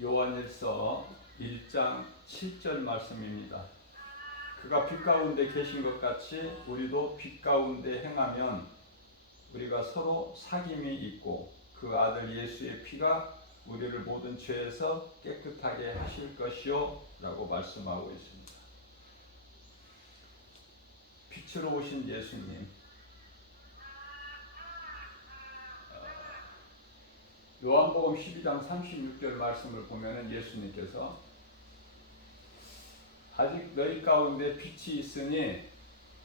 요한일서 1장 7절 말씀입니다. 그가 빛 가운데 계신 것 같이 우리도 빛 가운데 행하면 우리가 서로 사귐이 있고 그 아들 예수의 피가 우리를 모든 죄에서 깨끗하게 하실 것이요 라고 말씀하고 있습니다. 빛으로 오신 예수님, 요한복음 12장 36절 말씀을 보면 예수님께서 아직 너희 가운데 빛이 있으니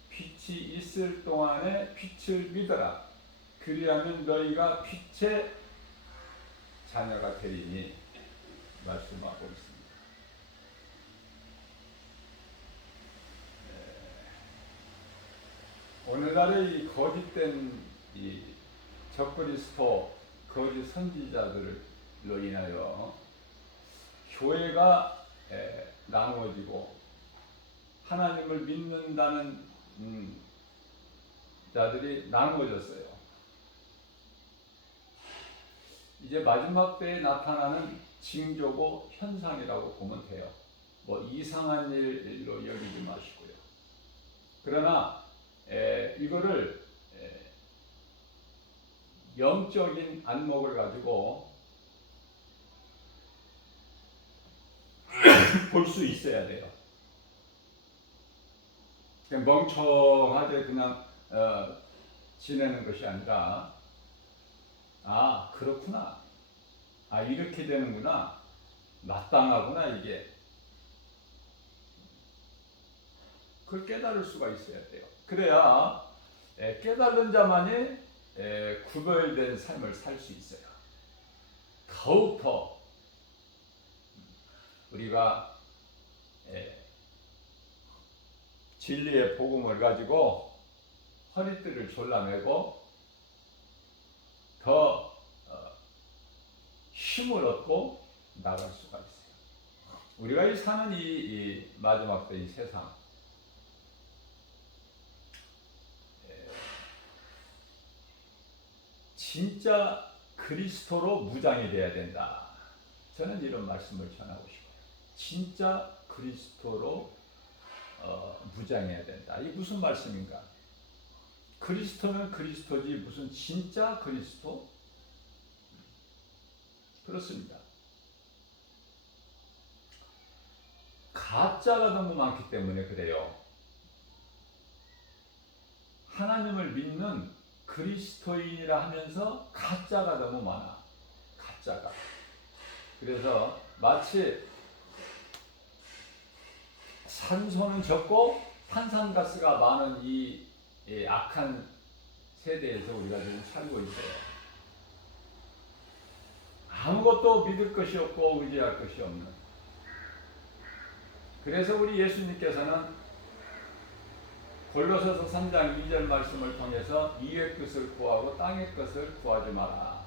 빛이 있을 동안에 빛을 믿어라. 그리하면 너희가 빛의 자녀가 되리니 말씀하고 있습니다. 오늘날의 이 거짓된 이 적그리스도 거짓 선지자들로 인하여 교회가 나누어지고 하나님을 믿는다는 자들이 나누어졌어요. 이제 마지막 때에 나타나는 징조고 현상이라고 보면 돼요. 뭐 이상한 일로 여기지 마시고요. 그러나 이거를 영적인 안목을 가지고 볼 수 있어야 돼요. 그냥 멍청하게 그냥 지내는 것이 아니라 아 그렇구나, 아 이렇게 되는구나, 마땅하구나, 이게 그걸 깨달을 수가 있어야 돼요. 그래야 깨달은 자만이 구별된 삶을 살 수 있어요. 더욱더 우리가 진리의 복음을 가지고 허리띠를 졸라매고 더 힘을 얻고 나갈 수가 있어요. 우리가 이 사는 이 마지막 때 이 세상, 진짜 그리스도로 무장이 되어야 된다. 저는 이런 말씀을 전하고 싶어요. 진짜 그리스도로 무장해야 된다. 이게 무슨 말씀인가? 그리스도는 그리스도지 무슨 진짜 그리스도? 그렇습니다. 가짜가 너무 많기 때문에 그래요. 하나님을 믿는 그리스도인이라 하면서 가짜가 너무 많아. 가짜가. 그래서 마치 산소는 적고 탄산가스가 많은 이 악한 세대에서 우리가 지금 살고 있어요. 아무것도 믿을 것이 없고 의지할 것이 없는. 그래서 우리 예수님께서는 골로새서 3장 2절 말씀을 통해서 이의 것을 구하고 땅의 것을 구하지 마라.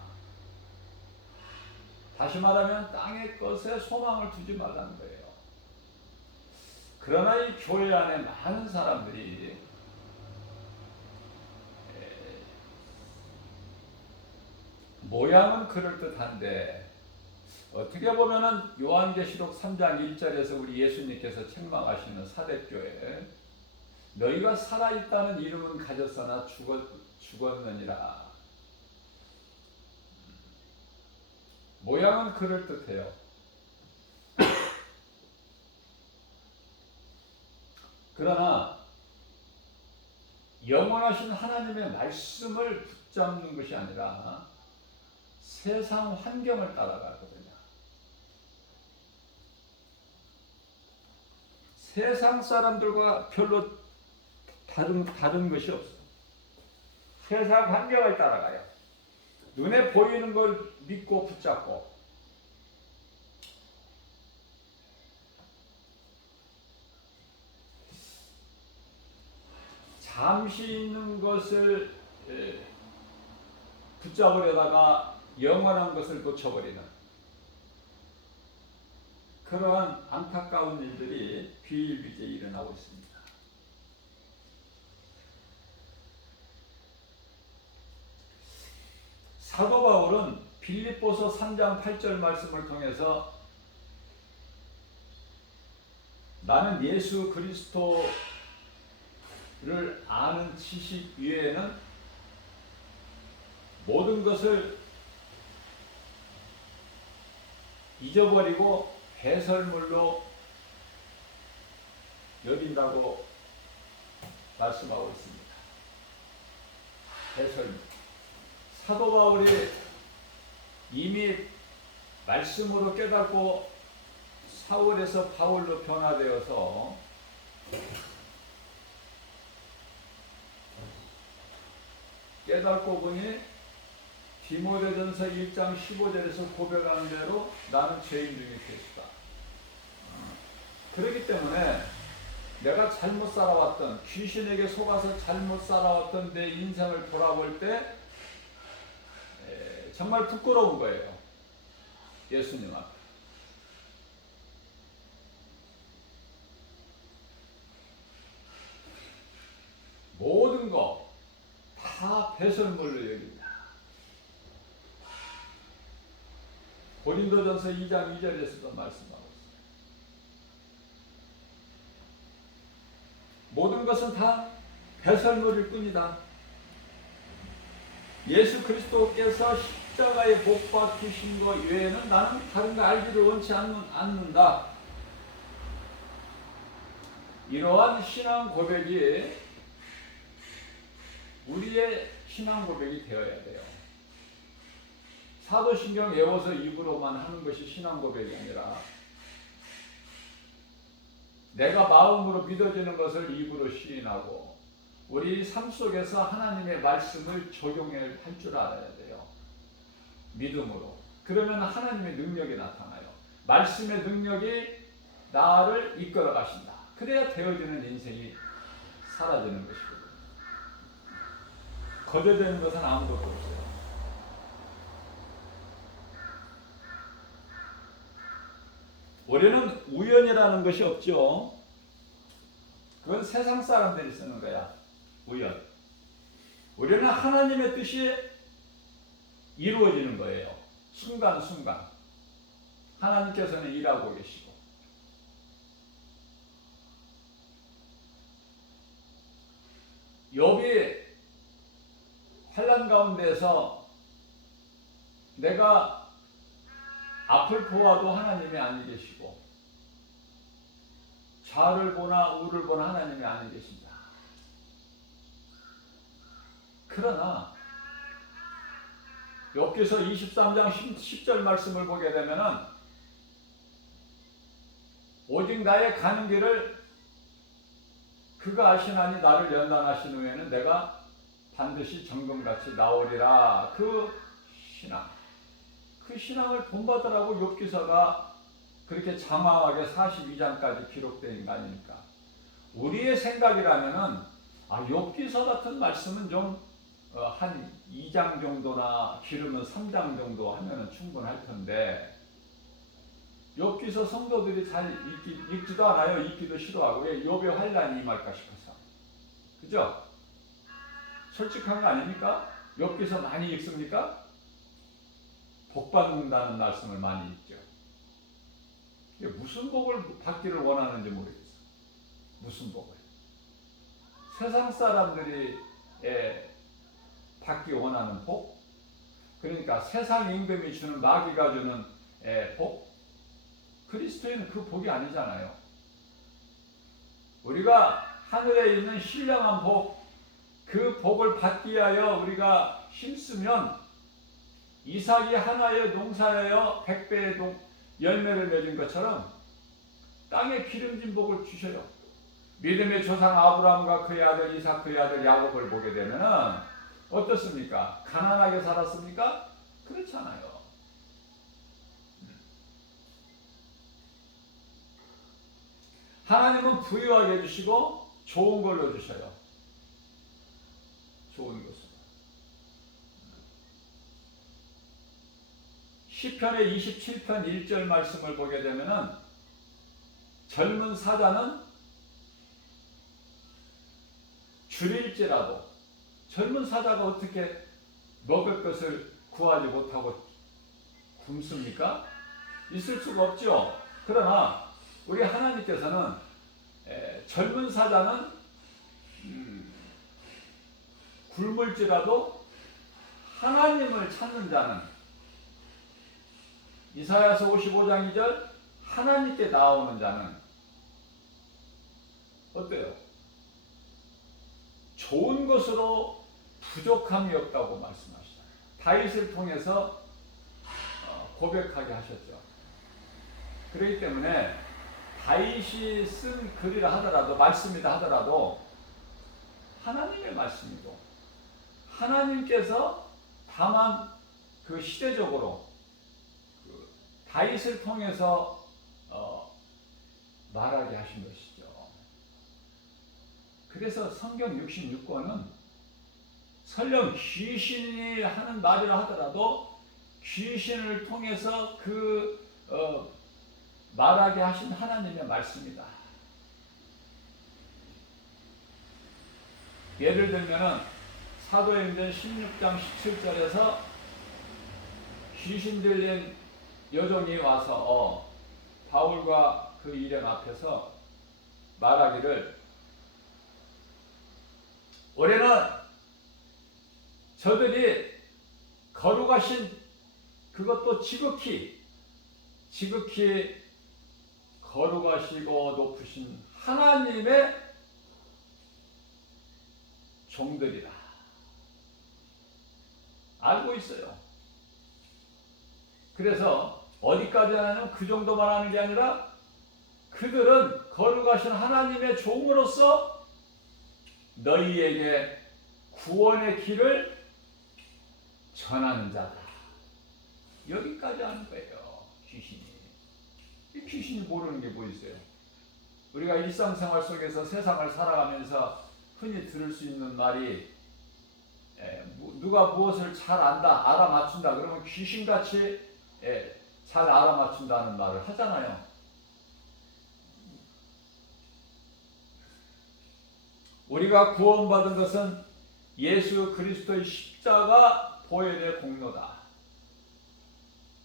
다시 말하면 땅의 것에 소망을 두지 말라는 거예요. 그러나 이 교회 안에 많은 사람들이 모양은 그럴듯한데 어떻게 보면은 요한계시록 3장 1절에서 우리 예수님께서 책망하시는 사대교회, 너희가 살아있다는 이름은 가졌으나 죽었느니라. 모양은 그럴듯해요. 그러나 영원하신 하나님의 말씀을 붙잡는 것이 아니라 세상 환경을 따라가거든요. 세상 사람들과 별로 다른 것이 없어요. 세상 환경을 따라가요. 눈에 보이는 걸 믿고 붙잡고, 잠시 있는 것을 붙잡으려다가 영원한 것을 놓쳐버리는 그러한 안타까운 일들이 비일비재에 일어나고 있습니다. 사도 바울은 빌립보서 3장 8절 말씀을 통해서 나는 예수 그리스도를 아는 지식 위에는 모든 것을 잊어버리고 배설물로 여긴다고 말씀하고 있습니다. 배설물. 사도 바울이 이미 말씀으로 깨닫고 사울에서 바울로 변화되어서 깨닫고 보니 디모데전서 1장 15절에서 고백한 대로 나는 죄인 중에 괴수다. 그렇기 때문에 내가 잘못 살아왔던, 귀신에게 속아서 잘못 살아왔던 내 인생을 돌아볼 때 정말 부끄러운 거예요. 예수님 앞에. 모든 거 다 배설물로 여긴다. 고린도전서 2장 2절에서도 말씀하고 있습니다. 모든 것은 다 배설물일 뿐이다. 예수 그리스도께서 십자가에 못 박히신 것 외에는 나는 다른 거 알기를 원치 않는다. 이러한 신앙 고백이 우리의 신앙 고백이 되어야 돼요. 사도신경 외워서 입으로만 하는 것이 신앙 고백이 아니라 내가 마음으로 믿어지는 것을 입으로 시인하고 우리 삶 속에서 하나님의 말씀을 적용할 줄 알아야 돼요. 믿음으로. 그러면 하나님의 능력이 나타나요. 말씀의 능력이 나를 이끌어 가신다. 그래야 되어지는 인생이 사라지는 것이거든요. 거저되는 것은 아무것도 없어요. 우리는 우연이라는 것이 없죠. 그건 세상 사람들이 쓰는 거야. 우연. 우리는 하나님의 뜻이 이루어지는 거예요. 순간순간. 하나님께서는 일하고 계시고. 욥이 환난 가운데서 내가 앞을 보아도 하나님이 아니 계시고 좌를 보나 우를 보나 하나님이 아니 계신다. 그러나 욥기서 23장 10절 말씀을 보게 되면은 오직 나의 가는 길을 그가 아시나니 나를 연단하신 후에는 내가 반드시 정금같이 나오리라. 그 신앙을 본받으라고 욥기서가 그렇게 장황하게 42장까지 기록된 거 아닙니까? 우리의 생각이라면은 욥기서 같은 말씀은 좀 한 2장 정도나 길으면 3장 정도 하면은 충분할 텐데 욥기서 성도들이 잘 읽지도 않아요. 읽기도 싫어하고 왜 욥의 환난이 임할까 싶어서. 그죠? 솔직한 거 아닙니까? 욥기서 많이 읽습니까? 복 받는다는 말씀을 많이 읽죠. 이게 무슨 복을 받기를 원하는지 모르겠어. 무슨 복을? 세상 사람들이 받기 원하는 복? 그러니까 세상 임금이 주는 마귀가 주는 복? 그리스도인은 그 복이 아니잖아요. 우리가 하늘에 있는 신령한 복, 그 복을 받기 위하여 우리가 힘쓰면 이삭이 하나의 농사하여 100배의 열매를 맺은 것처럼 땅에 기름진 복을 주셔요. 믿음의 조상 아브라함과 그의 아들 이삭, 그의 아들 야곱을 보게 되면은 어떻습니까? 가난하게 살았습니까? 그렇지 않아요. 하나님은 부유하게 해주시고 좋은 걸로 주셔요. 좋은 것으로. 시편의 27편 1절 말씀을 보게 되면은 젊은 사자는 줄일지라도 젊은 사자가 어떻게 먹을 것을 구하지 못하고 굶습니까? 있을 수가 없죠. 그러나 우리 하나님께서는 젊은 사자는 굶을지라도 하나님을 찾는 자는, 이사야서 55장 2절, 하나님께 나오는 자는 어때요? 좋은 것으로 부족함이 없다고 말씀하시잖아요. 다윗을 통해서 고백하게 하셨죠. 그렇기 때문에 다윗이 쓴 글이라 하더라도, 말씀이라 하더라도 하나님의 말씀이고, 하나님께서 다만 그 시대적으로 그 다윗을 통해서 말하게 하신 것이죠. 그래서 성경 66권은 설령 귀신이 하는 말이라 하더라도 귀신을 통해서 말하게 하신 하나님의 말씀이다. 예를 들면은 사도행전 16장 17절에서 귀신 들린 여종이 와서 바울과 그 일행 앞에서 말하기를, 올해는 저들이 거룩하신, 그것도 지극히 거룩하시고 높으신 하나님의 종들이라 알고 있어요. 그래서 어디까지 하냐면 그 정도 말하는 게 아니라 그들은 거룩하신 하나님의 종으로서 너희에게 구원의 길을 전하는 자다. 여기까지 하는 거예요. 귀신이 모르는 게 뭐 있어요? 우리가 일상생활 속에서 세상을 살아가면서 흔히 들을 수 있는 말이, 누가 무엇을 잘 안다, 알아맞춘다 그러면 귀신같이 잘 알아맞춘다는 말을 하잖아요. 우리가 구원받은 것은 예수 그리스도의 십자가 보혈의 공로다.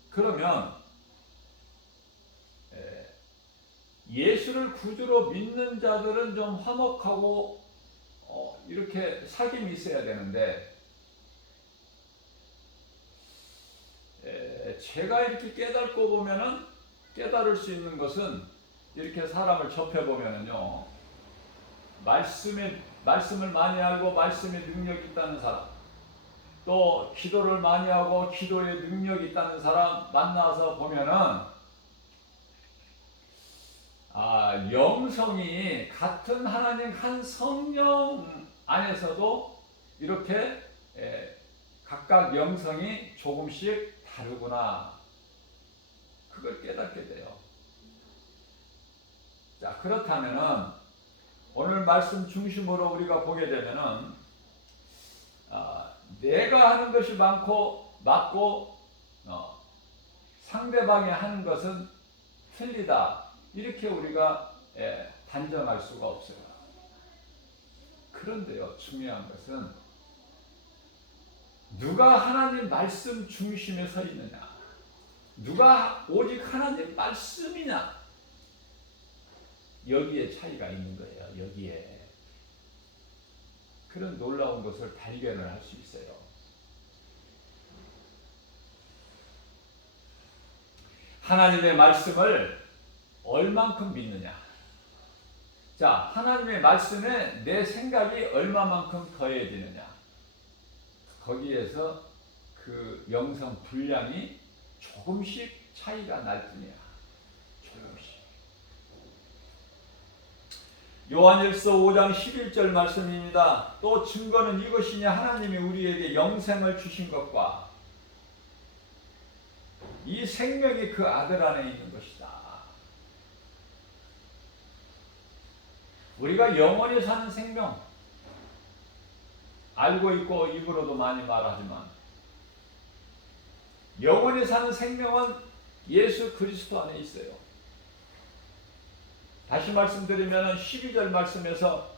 그러면 예수를 구주로 믿는 자들은 좀 화목하고 이렇게 사귐이 있어야 되는데, 제가 이렇게 깨닫고 보면은, 깨달을 수 있는 것은 이렇게 사람을 접해보면은요, 말씀을 많이 알고 말씀에 능력이 있다는 사람, 또 기도를 많이 하고 기도에 능력이 있다는 사람 만나서 보면은, 영성이 같은 하나님 한 성령 안에서도 이렇게 각각 영성이 조금씩 다르구나, 그걸 깨닫게 돼요. 자, 그렇다면은 오늘 말씀 중심으로 우리가 보게 되면은, 내가 하는 것이 맞고 상대방이 하는 것은 틀리다, 이렇게 우리가 단정할 수가 없어요. 그런데요, 중요한 것은 누가 하나님 말씀 중심에 서 있느냐, 누가 오직 하나님 말씀이냐, 여기에 차이가 있는 거예요. 여기에. 그런 놀라운 것을 발견을 할 수 있어요. 하나님의 말씀을 얼만큼 믿느냐. 자, 하나님의 말씀에 내 생각이 얼마만큼 더해지느냐. 거기에서 그 영성 분량이 조금씩 차이가 날 뿐이야. 조금씩. 요한일서 5장 11절 말씀입니다. 또 증거는 이것이냐, 하나님이 우리에게 영생을 주신 것과 이 생명이 그 아들 안에 있는 것이다. 우리가 영원히 사는 생명 알고 있고 입으로도 많이 말하지만, 영원히 사는 생명은 예수 그리스도 안에 있어요. 다시 말씀드리면 12절 말씀에서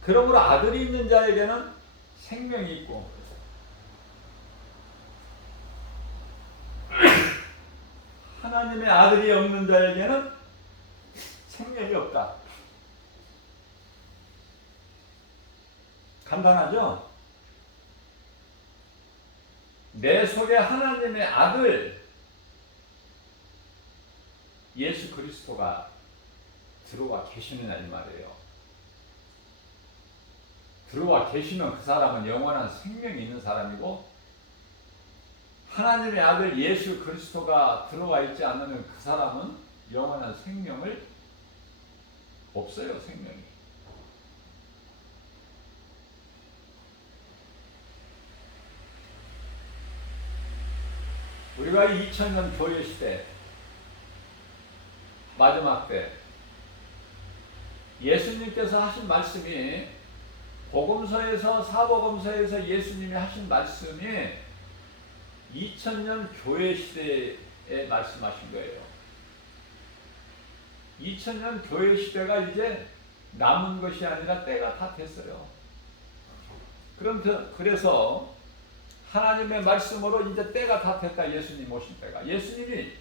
그러므로 아들이 있는 자에게는 생명이 있고 하나님의 아들이 없는 자에게는 생명이 없다. 간단하죠? 내 속에 하나님의 아들 예수 그리스도가 들어와 계시느냐 이 말이에요. 들어와 계시면 그 사람은 영원한 생명이 있는 사람이고, 하나님의 아들 예수 그리스도가 들어와 있지 않으면 그 사람은 영원한 생명을 없어요. 생명이. 우리가 2000년 교회 시대 마지막 때 예수님께서 하신 말씀이, 복음서에서 사복음서에서 예수님이 하신 말씀이 2000년 교회 시대에 말씀하신 거예요. 2000년 교회 시대가 이제 남은 것이 아니라 때가 다 됐어요. 그래서 하나님의 말씀으로 이제 때가 다 됐다. 예수님 오신 때가. 예수님이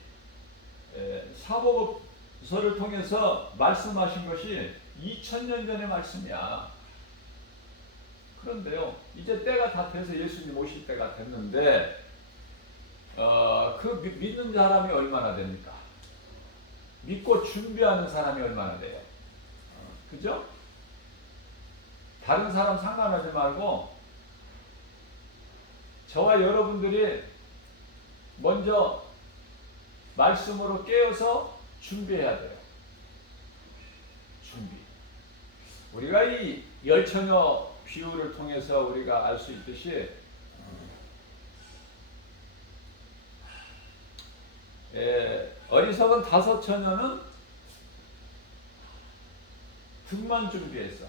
사복음서를 통해서 말씀하신 것이 2000년 전의 말씀이야. 그런데요, 이제 때가 다 돼서 예수님 오실 때가 됐는데, 그 믿는 사람이 얼마나 됩니까? 믿고 준비하는 사람이 얼마나 돼요? 그죠? 다른 사람 상관하지 말고 저와 여러분들이 먼저 말씀으로 깨어서 준비해야 돼요. 준비. 우리가 이 열처녀 비유를 통해서 우리가 알 수 있듯이, 어리석은 5 처녀는 등만 준비했어.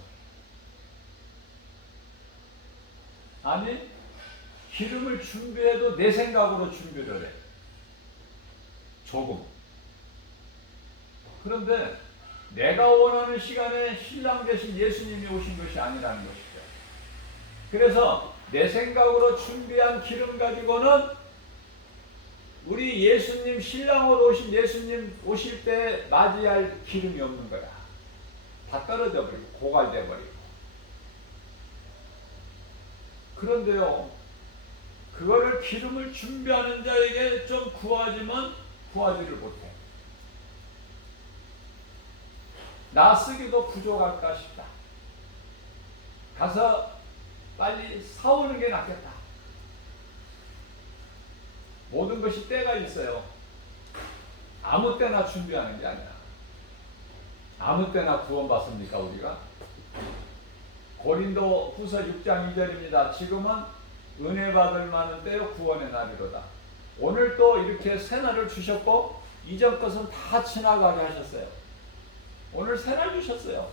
아니, 기름을 준비해도 내 생각으로 준비를 해. 조금. 그런데 내가 원하는 시간에 신랑 대신 예수님이 오신 것이 아니라는 것이죠. 그래서 내 생각으로 준비한 기름 가지고는 우리 예수님, 신랑으로 오신 예수님 오실 때 맞이할 기름이 없는 거야. 다 떨어져 버리고 고갈돼 버리고. 그런데요, 그거를 기름을 준비하는 자에게 좀 구하지만 구하지를 못해. 나 쓰기도 부족할까 싶다. 가서 빨리 사오는 게 낫겠다. 모든 것이 때가 있어요. 아무 때나 준비하는 게 아니라. 아무 때나 구원받습니까 우리가? 고린도 후서 6장 2절입니다. 지금은 은혜 받을 만한 때요 구원의 날이로다. 오늘 또 이렇게 새날을 주셨고 이전 것은 다 지나가게 하셨어요. 오늘 새날 주셨어요.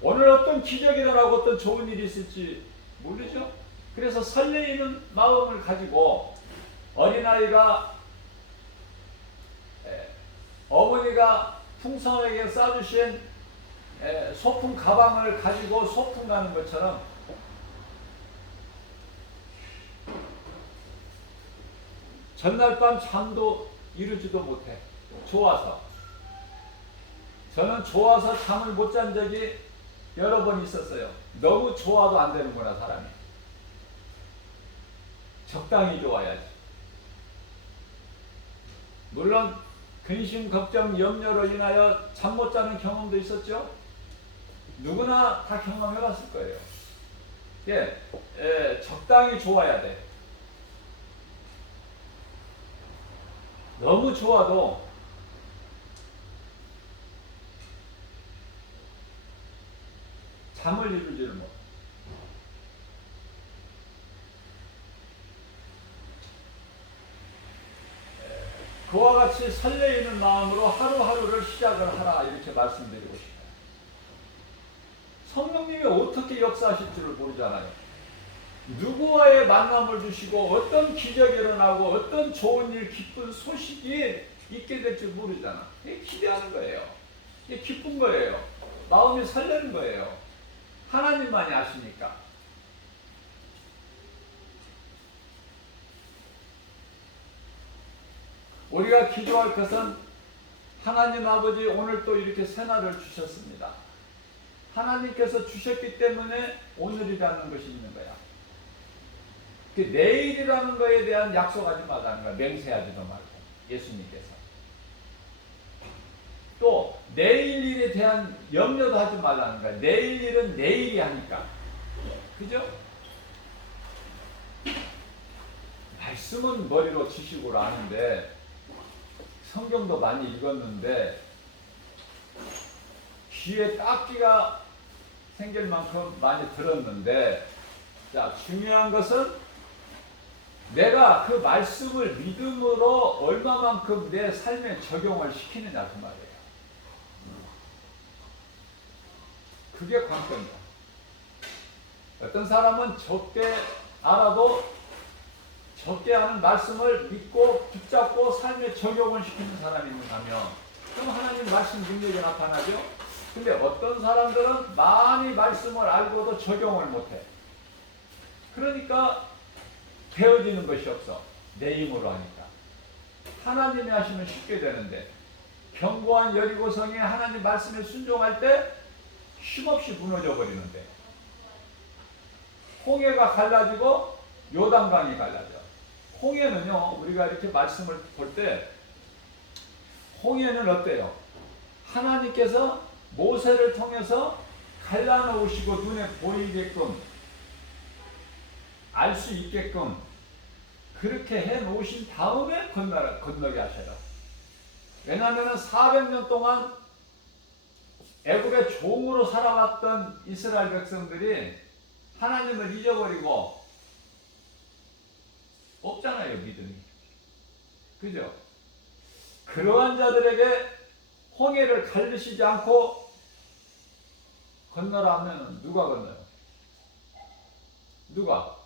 오늘 어떤 기적이 일어나고 어떤 좋은 일이 있을지 모르죠. 그래서 설레이는 마음을 가지고 어린아이가 어머니가 풍성하게 싸주신 소품 가방을 가지고 소풍 가는 것처럼 전날 밤 잠도 이루지도 못해. 좋아서. 저는 좋아서 잠을 못 잔 적이 여러 번 있었어요. 너무 좋아도 안 되는구나 사람이. 적당히 좋아야지. 물론 근심, 걱정, 염려로 인하여 잠 못 자는 경험도 있었죠. 누구나 다 경험해 봤을 거예요. 적당히 좋아야 돼. 너무 좋아도 잠을 이루지를 못해. 그와 같이 설레이는 마음으로 하루하루를 시작을 하라 이렇게 말씀드리고 싶어요. 성령님이 어떻게 역사하실 줄을 모르잖아요. 누구와의 만남을 주시고 어떤 기적이 일어나고 어떤 좋은 일, 기쁜 소식이 있게 될 줄 모르잖아. 이게 기대하는 거예요. 이게 기쁜 거예요. 마음이 설레는 거예요. 하나님만이 아시니까. 우리가 기도할 것은 하나님 아버지 오늘 또 이렇게 새날을 주셨습니다. 하나님께서 주셨기 때문에 오늘이라는 것이 있는 거야. 그 내일이라는 거에 대한 약속하지 말라는 거야. 맹세하지도 말고 예수님께서. 또 내일 일에 대한 염려도 하지 말라는 거야. 내일 일은 내일이 하니까. 그죠? 말씀은 머리로 지식으로 아는데 성경도 많이 읽었는데 귀에 딱지가 생길 만큼 많이 들었는데, 자, 중요한 것은 내가 그 말씀을 믿음으로 얼마만큼 내 삶에 적용을 시키느냐 그 말이에요. 그게 관건이야. 어떤 사람은 적게 알아도 적게 하는 말씀을 믿고 붙잡고 삶에 적용을 시키는 사람이 있는가 하면 그럼 하나님 말씀 능력이 나타나죠. 근데 어떤 사람들은 많이 말씀을 알고도 적용을 못해. 그러니까 되어지는 것이 없어. 내 힘으로 하니까. 하나님이 하시면 쉽게 되는데 견고한 여리고성에 하나님 말씀에 순종할 때 쉼없이 무너져 버리는데, 홍해가 갈라지고 요단강이 갈라져. 홍해는요, 우리가 이렇게 말씀을 볼 때 홍해는 어때요? 하나님께서 모세를 통해서 갈라놓으시고 눈에 보이게끔 알 수 있게끔 그렇게 해 놓으신 다음에 건너게 하셔라. 왜냐하면 400년 동안 애굽의 종으로 살아왔던 이스라엘 백성들이 하나님을 잊어버리고 없잖아요, 믿음이. 그죠? 그러한 자들에게 홍해를 갈르시지 않고 건너라 하면 누가 건너요? 누가?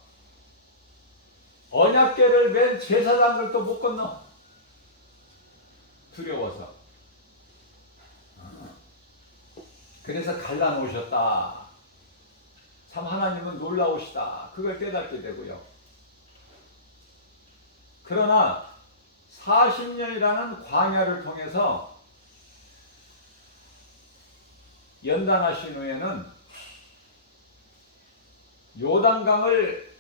언약궤를 맨 제사장들도 못 건너. 두려워서. 그래서 갈라놓으셨다. 참 하나님은 놀라우시다. 그걸 깨닫게 되고요. 그러나 40년이라는 광야를 통해서 연단하신 후에는 요단강을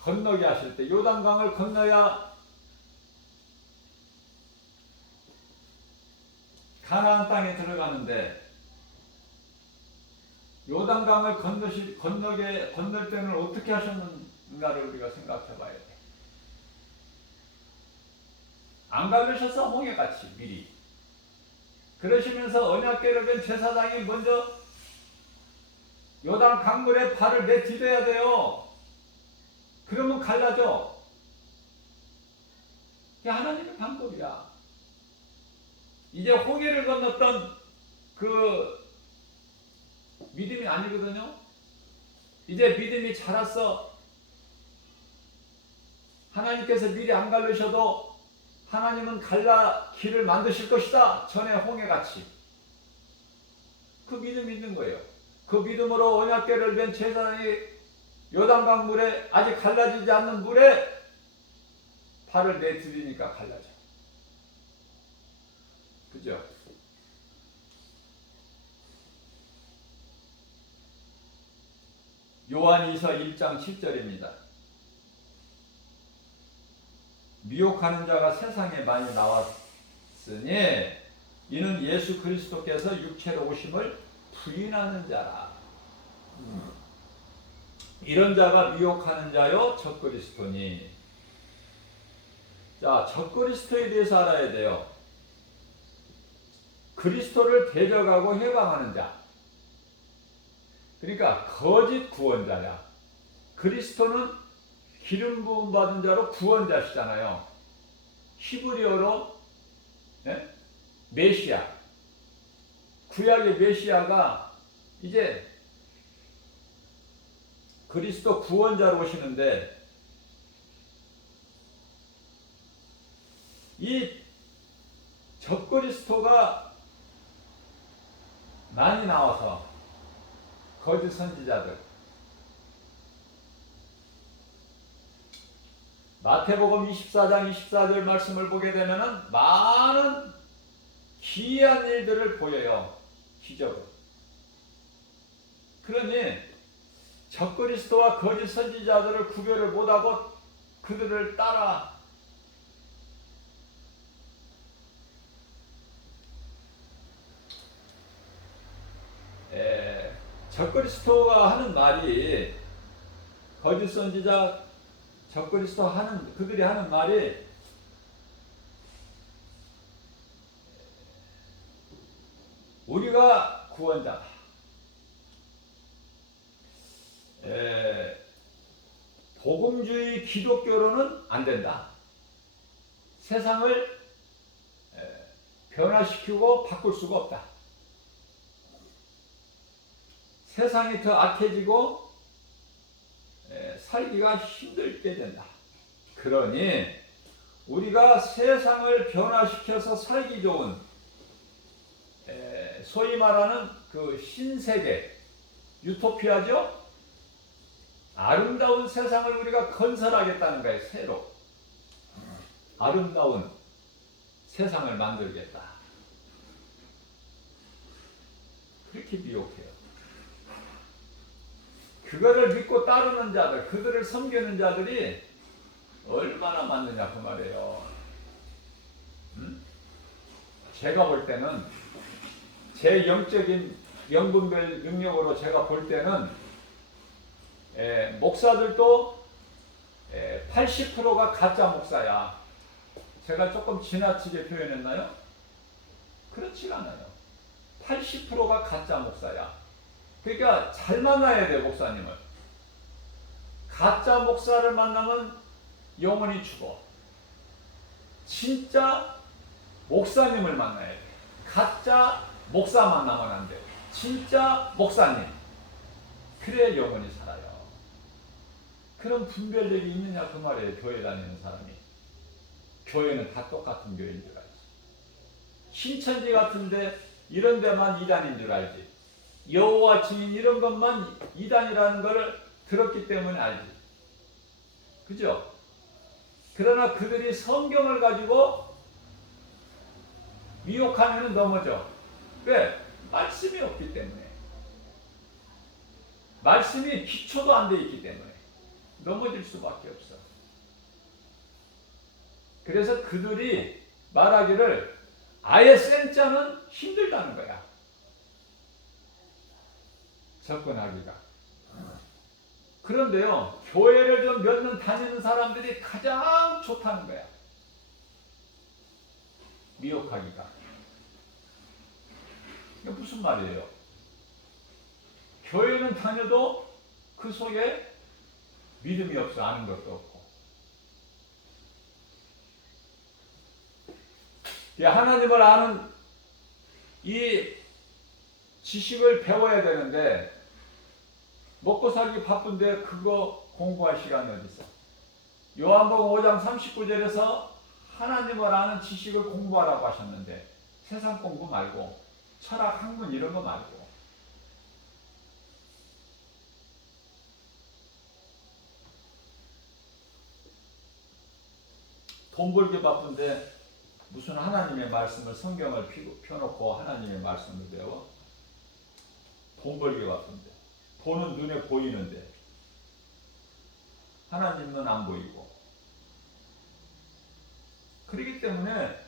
건너게 하실 때, 요단강을 건너야 가나안 땅에 들어가는데, 요단강을 건널 때는 어떻게 하셨는가를 우리가 생각해 봐야 돼. 안 갈르셔서 홍해같이 미리. 그러시면서 언약궤를 뺀 제사장이 먼저 요단 강물에 발을 내디뎌야 돼요. 그러면 갈라져. 이게 하나님의 방법이야. 이제 홍해를 건넜던 그 믿음이 아니거든요. 이제 믿음이 자랐어. 하나님께서 미리 안 갈르셔도 하나님은 길을 만드실 것이다. 전에 홍해같이. 그 믿음이 있는 거예요. 그 믿음으로 언약궤를 맨 제사장이 요단강 물에, 아직 갈라지지 않는 물에 발을 내디디니까 갈라져. 그죠? 요한이서 1장 7절입니다. 미혹하는 자가 세상에 많이 나왔으니 이는 예수 그리스도께서 육체로 오심을 부인하는 자라. 이런 자가 미혹하는 자요 적그리스도니. 자, 적그리스도에 대해서 알아야 돼요. 그리스도를 대적하고 해방하는 자. 그러니까 거짓 구원자야. 그리스도는 기름 부음 받은 자로 구원자시잖아요. 히브리어로 메시아. 구약의 메시아가 이제 그리스도 구원자로 오시는데, 이 적그리스도가 많이 나와서 거짓 선지자들, 마태복음 24장 24절 말씀을 보게 되면은 많은 기이한 일들을 보여요. 기적을. 그러니 적그리스도와 거짓 선지자들을 구별을 못하고 그들을 따라 적그리스도가 하는 말이 거짓 선지자 적그리스도 하는 그들이 하는 말이 우리가 구원자다. 복음주의 기독교로는 안 된다. 세상을 변화시키고 바꿀 수가 없다. 세상이 더 악해지고 살기가 힘들게 된다. 그러니 우리가 세상을 변화시켜서 살기 좋은 소위 말하는 그 신세계 유토피아죠. 아름다운 세상을 우리가 건설하겠다는 거예요. 새로 아름다운 세상을 만들겠다. 그렇게 미혹해요. 그거를 믿고 따르는 자들, 그들을 섬기는 자들이 얼마나 많느냐 그 말이에요. 제가 볼 때는 제 영적인 연분별 능력으로 제가 볼 때는 목사들도 80%가 가짜 목사야. 제가 조금 지나치게 표현했나요? 그렇지가 않아요. 80%가 가짜 목사야. 그러니까 잘 만나야 돼요, 목사님을. 가짜 목사를 만나면 영혼이 죽어. 진짜 목사님을 만나야 돼. 가짜 목사 만나면 안 돼요. 진짜 목사님. 그래야 영혼이 살아요. 그런 분별력이 있느냐 그 말이에요. 교회 다니는 사람이. 교회는 다 똑같은 교회인 줄 알지. 신천지 같은데 이런 데만 이단인 줄 알지. 여호와 증인 이런 것만 이단이라는 걸 들었기 때문에 알지. 그죠? 그러나 그들이 성경을 가지고 미혹하면 넘어져. 왜? 말씀이 없기 때문에. 말씀이 기초도 안 돼 있기 때문에 넘어질 수밖에 없어. 그래서 그들이 말하기를 아예 생자는 힘들다는 거야. 접근하기가. 그런데요, 교회를 좀 몇 년 다니는 사람들이 가장 좋다는 거야. 미혹하기가. 이게 무슨 말이에요? 교회는 다녀도 그 속에 믿음이 없어. 아는 것도 없고. 하나님을 아는 이 지식을 배워야 되는데 먹고 살기 바쁜데 그거 공부할 시간이 어디 있어? 요한복음 5장 39절에서 하나님을 아는 지식을 공부하라고 하셨는데 세상 공부 말고 철학, 학문 이런 거 말고 돈 벌기 바쁜데 무슨 하나님의 말씀을 성경을 펴놓고 하나님의 말씀을 배워? 돈 벌기 바쁜데 돈은 눈에 보이는데 하나님은 안 보이고. 그렇기 때문에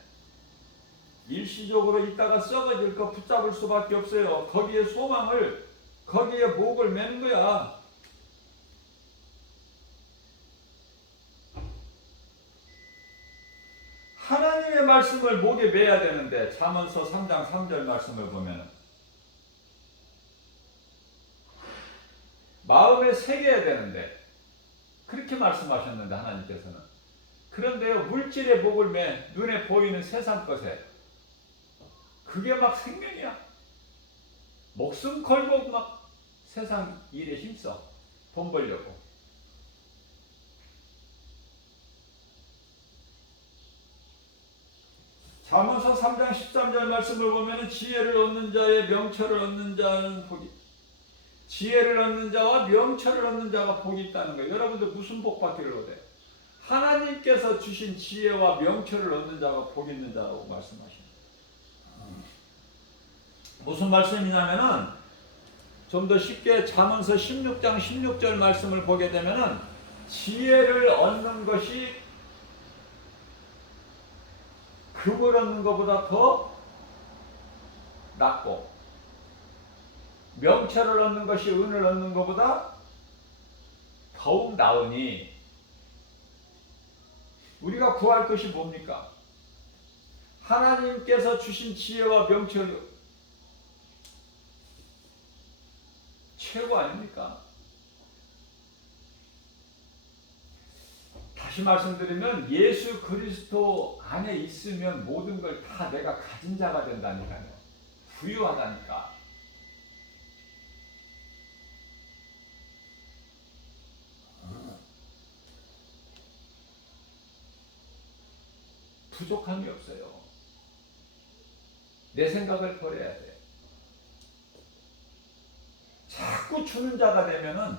일시적으로 있다가 썩어질 거 붙잡을 수밖에 없어요. 거기에 소망을, 거기에 목을 매는 거야. 하나님의 말씀을 목에 매야 되는데 잠언서 3장 3절 말씀을 보면 마음에 새겨야 되는데 그렇게 말씀하셨는데 하나님께서는. 그런데요, 물질의 목을 매, 눈에 보이는 세상 것에 그게 막 생명이야. 목숨 걸고 막 세상 일에 힘써. 돈 벌려고. 잠언서 3장 13절 말씀을 보면 지혜를 얻는 자의 명철을 얻는 자는 복이, 지혜를 얻는 자와 명철을 얻는 자가 복이 있다는 거예요. 여러분들 무슨 복 받기를 얻어요? 하나님께서 주신 지혜와 명철을 얻는 자가 복 있는 자라고 말씀하십니다. 무슨 말씀이냐면은 좀 더 쉽게 잠언서 16장 16절 말씀을 보게 되면은 지혜를 얻는 것이 금을 얻는 것보다 더 낫고 명철을 얻는 것이 은을 얻는 것보다 더욱 나으니 우리가 구할 것이 뭡니까? 하나님께서 주신 지혜와 명철 최고 아닙니까? 다시 말씀드리면 예수 그리스도 안에 있으면 모든 걸 다 내가 가진 자가 된다니까요. 부유하다니까. 부족함이 없어요. 내 생각을 버려야 돼. 자꾸 주는 자가 되면은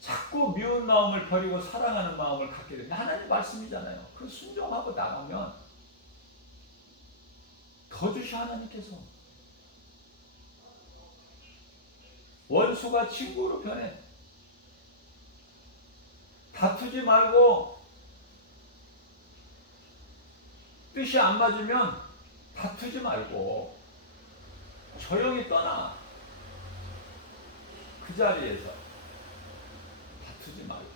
자꾸 미운 마음을 버리고 사랑하는 마음을 갖게 됩니다. 하나님 말씀이잖아요. 그 순종하고 나가면 더 주셔 하나님께서. 원수가 친구로 변해. 다투지 말고 뜻이 안 맞으면 다투지 말고 조용히 떠나. 그 자리에서 다투지 말고.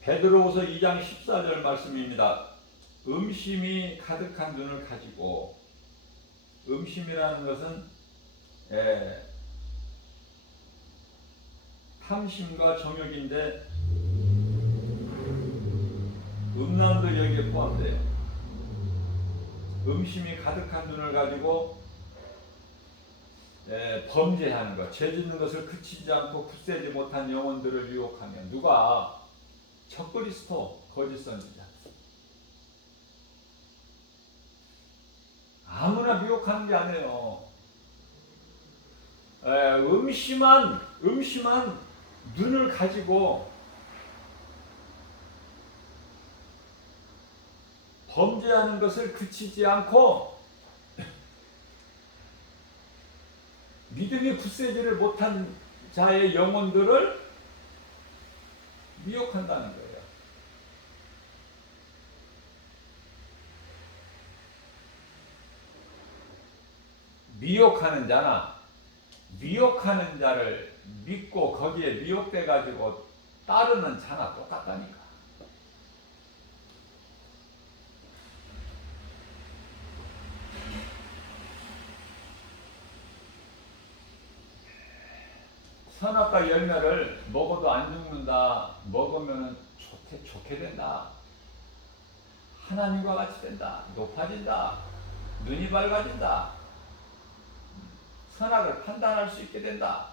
베드로후서 2장 14절 말씀입니다. 음심이 가득한 눈을 가지고, 음심이라는 것은 탐심과 정욕인데 음란도 여기에 포함돼요. 음심이 가득한 눈을 가지고 범죄하는 것, 죄 짓는 것을 그치지 않고 굳세지 못한 영혼들을 유혹하며. 누가? 적그리스도, 거짓 선지자. 아무나 미혹하는 게 아니에요. 음심한 눈을 가지고 범죄하는 것을 그치지 않고 믿음이 굳세지를 못한 자의 영혼들을 미혹한다는 거예요. 미혹하는 자나 미혹하는 자를 믿고 거기에 미혹돼 가지고 따르는 자나 똑같다니까. 선악과 열매를 먹어도 안 죽는다. 먹으면 좋게 된다. 하나님과 같이 된다. 높아진다. 눈이 밝아진다. 선악을 판단할 수 있게 된다.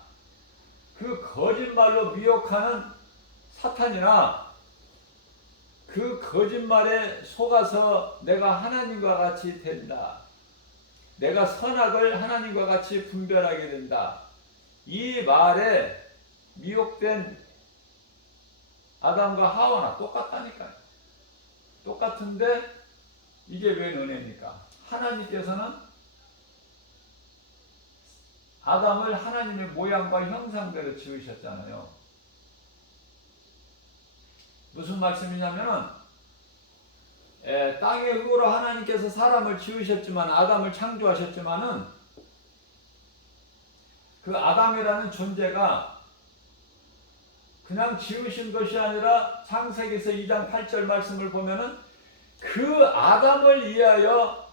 그 거짓말로 미혹하는 사탄이나 그 거짓말에 속아서 내가 하나님과 같이 된다. 내가 선악을 하나님과 같이 분별하게 된다. 이 말에 미혹된 아담과 하와나 똑같다니까요. 똑같은데 이게 왜 은혜입니까? 하나님께서는 아담을 하나님의 모양과 형상대로 지으셨잖아요. 무슨 말씀이냐면은 땅의 의로 하나님께서 사람을 지으셨지만, 아담을 창조하셨지만은 그 아담이라는 존재가 그냥 지으신 것이 아니라 창세기에서 2장 8절 말씀을 보면은 그 아담을 위하여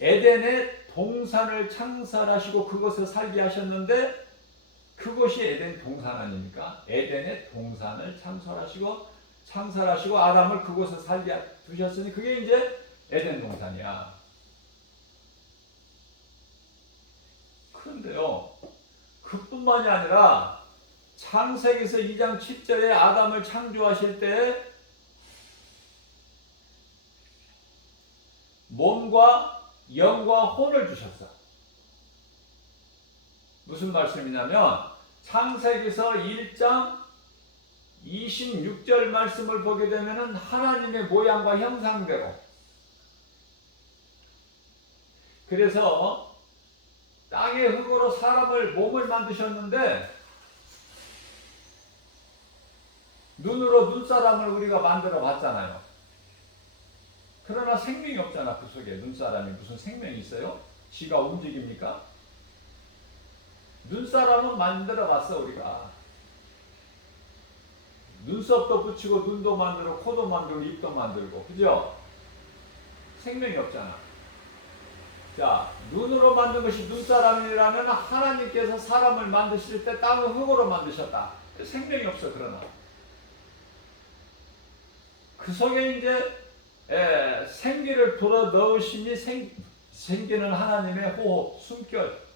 에덴의 동산을 창설하시고 그곳에 살게 하셨는데, 그것이 에덴 동산 아닙니까? 에덴의 동산을 창설하시고 아담을 그곳에 살게 두셨으니 그게 이제 에덴 동산이야. 그런데요, 그뿐만이 아니라 창세기에서 2장 7절에 아담을 창조하실 때 몸과 영과 혼을 주셨어. 무슨 말씀이냐면 창세기서 1장 26절 말씀을 보게 되면은 하나님의 모양과 형상대로, 그래서 땅의 흙으로 사람을 몸을 만드셨는데 눈으로 눈사람을 우리가 만들어 봤잖아요. 그러나 생명이 없잖아. 그 속에 눈사람이 무슨 생명이 있어요? 지가 움직입니까? 눈사람은 만들어 봤어. 우리가 눈썹도 붙이고 눈도 만들고 코도 만들고 입도 만들고, 그죠? 생명이 없잖아. 자, 눈으로 만든 것이 눈사람이라면 하나님께서 사람을 만드실 때 땅을 흙으로 만드셨다. 생명이 없어. 그러나 그 속에 이제 생기를 불어 넣으시니 생기는 하나님의 호흡, 숨결.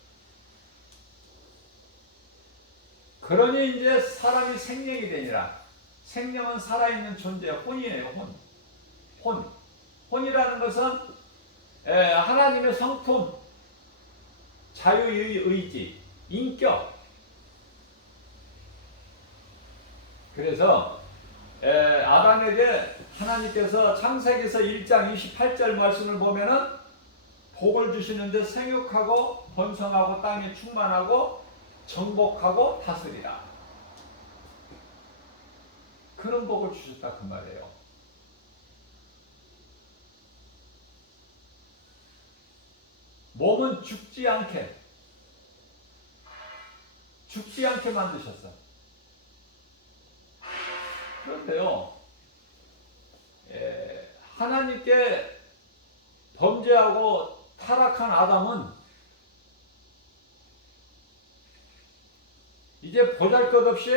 그러니 이제 사람이 생명이 되니라. 생명은 살아있는 존재, 혼이에요. 혼이라는 것은 하나님의 성품, 자유의 의지, 인격. 그래서 아담에게 하나님께서 창세기서 1장 28절 말씀을 보면은 복을 주시는데 생육하고 번성하고 땅에 충만하고 정복하고 다스리라. 그런 복을 주셨다 그 말이에요. 몸은 죽지 않게 만드셨어. 그런데요, 하나님께 범죄하고 타락한 아담은 이제 보잘것없이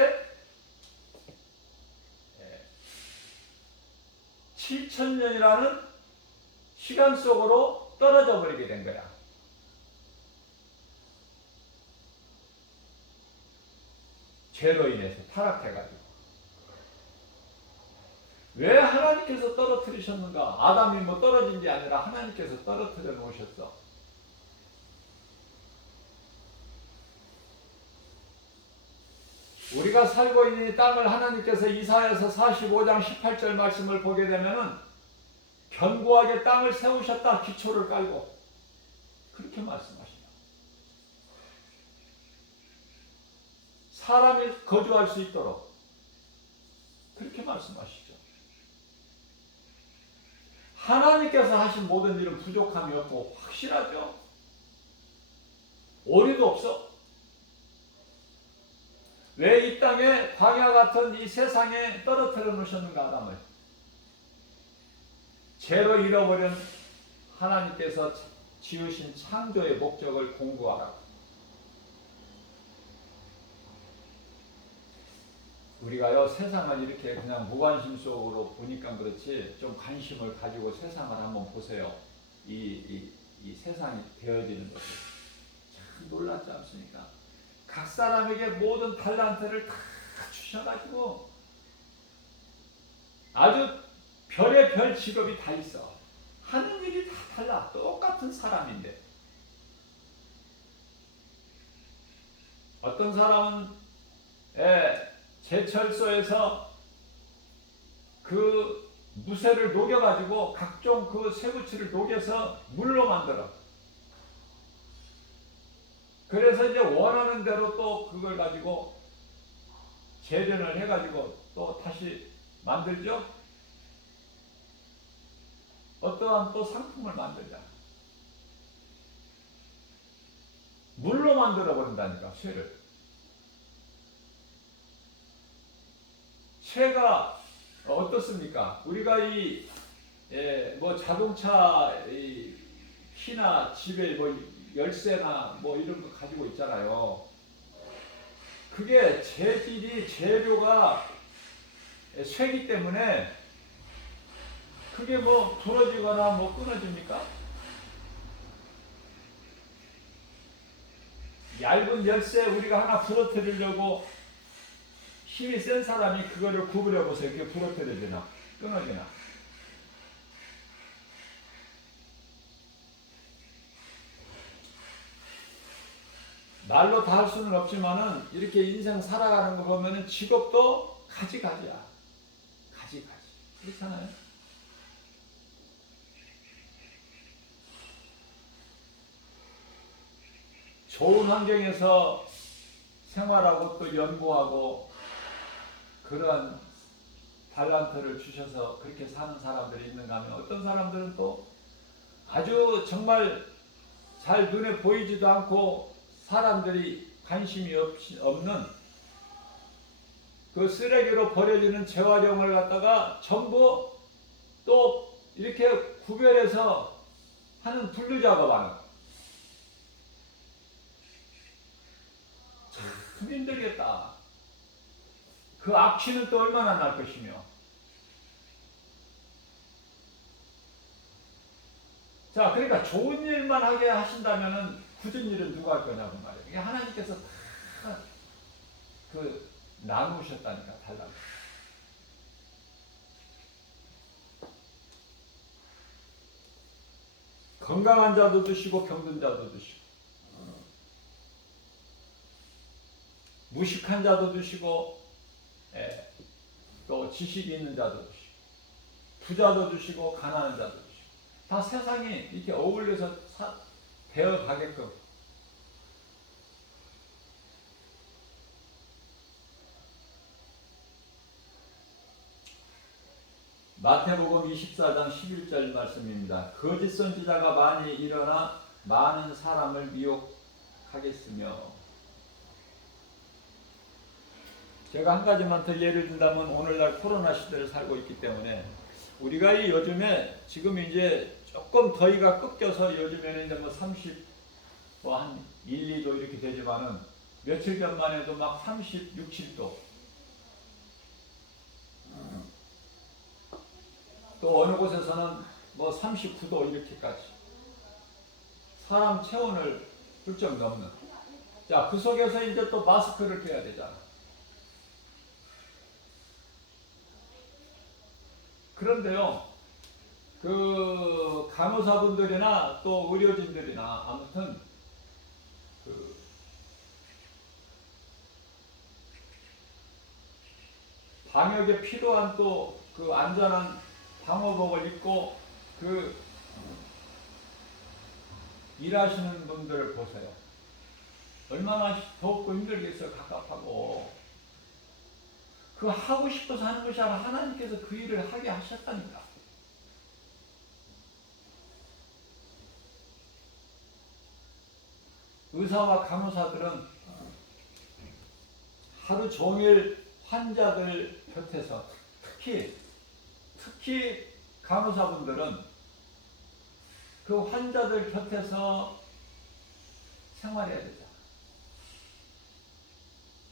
7,000년이라는 시간 속으로 떨어져 버리게 된 거야. 죄로 인해서 타락해가지고. 왜 하나님께서 떨어뜨리셨는가? 아담이 뭐 떨어진 게 아니라 하나님께서 떨어뜨려 놓으셨어. 우리가 살고 있는 이 땅을 하나님께서 이사야서 45장 18절 말씀을 보게 되면은 견고하게 땅을 세우셨다. 기초를 깔고. 그렇게 말씀하시죠. 사람이 거주할 수 있도록 그렇게 말씀하시죠. 하나님께서 하신 모든 일은 부족함이 없고 확실하죠. 오류도 없어. 왜 이 땅에 광야 같은 이 세상에 떨어뜨려 놓으셨는가? 아담을 죄로 잃어버린 하나님께서 지으신 창조의 목적을 공부하라고. 우리가요, 세상을 이렇게 그냥 무관심 속으로 보니까 그렇지, 좀 관심을 가지고 세상을 한번 보세요. 이 세상이 되어지는 것이 참 놀랍지 않습니까? 각 사람에게 모든 달란트를 다 주셔가지고 아주 별의 별 직업이 다 있어. 하는 일이 다 달라. 똑같은 사람인데. 어떤 사람은 제철소에서 그 무쇠를 녹여가지고 각종 그 쇠붙이를 녹여서 물로 만들어. 그래서 이제 원하는 대로 또 그걸 가지고 재련을 해가지고 또 다시 만들죠. 어떠한 또 상품을 만들자. 물로 만들어 버린다니까, 쇠를. 쇠가 어떻습니까? 우리가 뭐 자동차 키나 집에 뭐 열쇠나 뭐 이런 거 가지고 있잖아요. 그게 재료가 쇠기 때문에 그게 뭐 부러지거나 뭐 끊어집니까? 얇은 열쇠 우리가 하나 부러뜨리려고 힘이 센 사람이 그거를 구부려 보세요. 그게 부러뜨려지나 끊어지나? 말로 다 할 수는 없지만은 이렇게 인생 살아가는 거 보면은 직업도 가지가지야. 가지가지. 그렇잖아요. 좋은 환경에서 생활하고 또 연구하고 그런 달란트를 주셔서 그렇게 사는 사람들이 있는가 하면 어떤 사람들은 또 아주 정말 잘 눈에 보이지도 않고 사람들이 관심이 없는 그 쓰레기로 버려지는 재활용을 갖다가 전부 또 이렇게 구별해서 하는 분류 작업하는 참 힘들겠다. 그 악취는 또 얼마나 날 것이며. 자, 그러니까 좋은 일만 하게 하신다면은 굳은 일은 누가 할 거냐고 말이에요. 이게 하나님께서 다 그 나누셨다니까, 달라고. 건강한 자도 드시고 병든 자도 드시고 무식한 자도 드시고 또 지식이 있는 자도 드시고 부자도 드시고 가난한 자도 드시고 다 세상이 이렇게 어울려서 되어 가게끔. 마태복음 24장 11절 말씀입니다. 거짓 선지자가 많이 일어나 많은 사람을 미혹하겠으며. 제가 한 가지만 더 예를 든다면 오늘날 코로나 시대를 살고 있기 때문에 우리가 이 요즘에 지금 이제 조금 더위가 꺾여서 요즘에는 이제 뭐 30, 뭐 한 1, 2도 이렇게 되지만은 며칠 전만 해도 막 36, 7도. 또 어느 곳에서는 뭐 39도 이렇게까지. 사람 체온을 훌쩍 넘는. 자, 그 속에서 이제 또 마스크를 껴야 되잖아. 그런데요, 그 간호사분들이나 또 의료진들이나 아무튼 그 방역에 필요한 또 그 안전한 방호복을 입고 그 일하시는 분들을 보세요. 얼마나 덥고 힘들겠어요. 갑갑하고. 그 하고 싶어서 하는 것이 아니라 하나님께서 그 일을 하게 하셨다니까. 의사와 간호사들은 하루 종일 환자들 곁에서 특히 간호사분들은 그 환자들 곁에서 생활해야 되죠.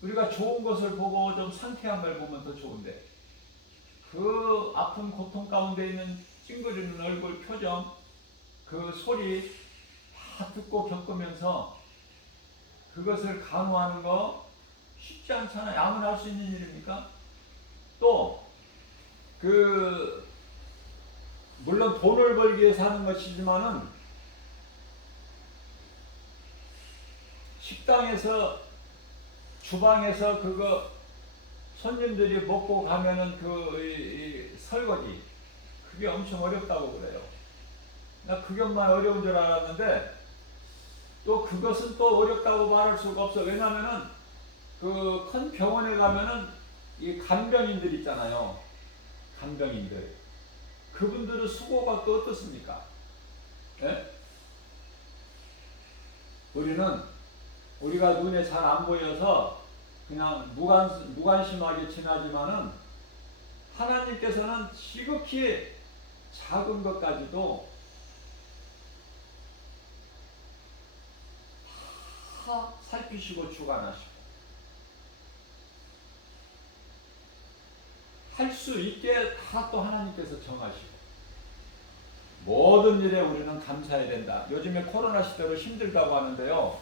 우리가 좋은 것을 보고 좀 상쾌한 걸 보면 더 좋은데 그 아픈 고통 가운데 있는 찡그리는 얼굴 표정 그 소리 다 듣고 겪으면서 그것을 간호하는 거 쉽지 않잖아요. 아무나 할 수 있는 일입니까? 또 그 물론 돈을 벌기 위해서 하는 것이지만은 식당에서 주방에서 그거 손님들이 먹고 가면은 이 설거지 그게 엄청 어렵다고 그래요. 나 그것만 어려운 줄 알았는데 또 그것은 또 어렵다고 말할 수가 없어. 왜냐면은 그 큰 병원에 가면은 이 간병인들 있잖아요. 간병인들. 그분들은 수고가 또 어떻습니까? 예? 우리가 눈에 잘 안 보여서 그냥 무관심하게 지나지만은 하나님께서는 지극히 작은 것까지도 다 살피시고 주관하시고 할 수 있게 다 또 하나님께서 정하시고 모든 일에 우리는 감사해야 된다. 요즘에 코로나 시대로 힘들다고 하는데요.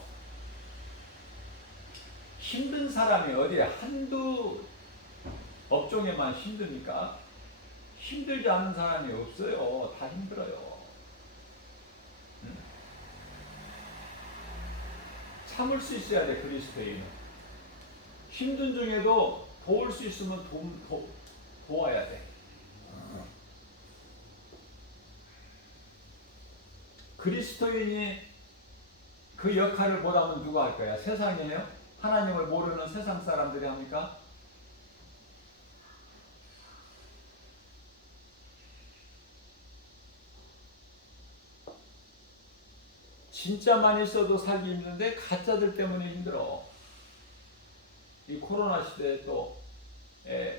힘든 사람이 어디에 한두 업종에만 힘듭니까? 힘들지 않은 사람이 없어요. 다 힘들어요. 참을 수 있어야 돼. 그리스도인은 힘든 중에도 도울 수 있으면 도와야 돼. 그리스도인이 그 역할을 못하면 누가 할 거야? 세상이에요? 하나님을 모르는 세상 사람들이 합니까? 진짜만 있어도 살기 힘든데 가짜들 때문에 힘들어. 이 코로나 시대에 또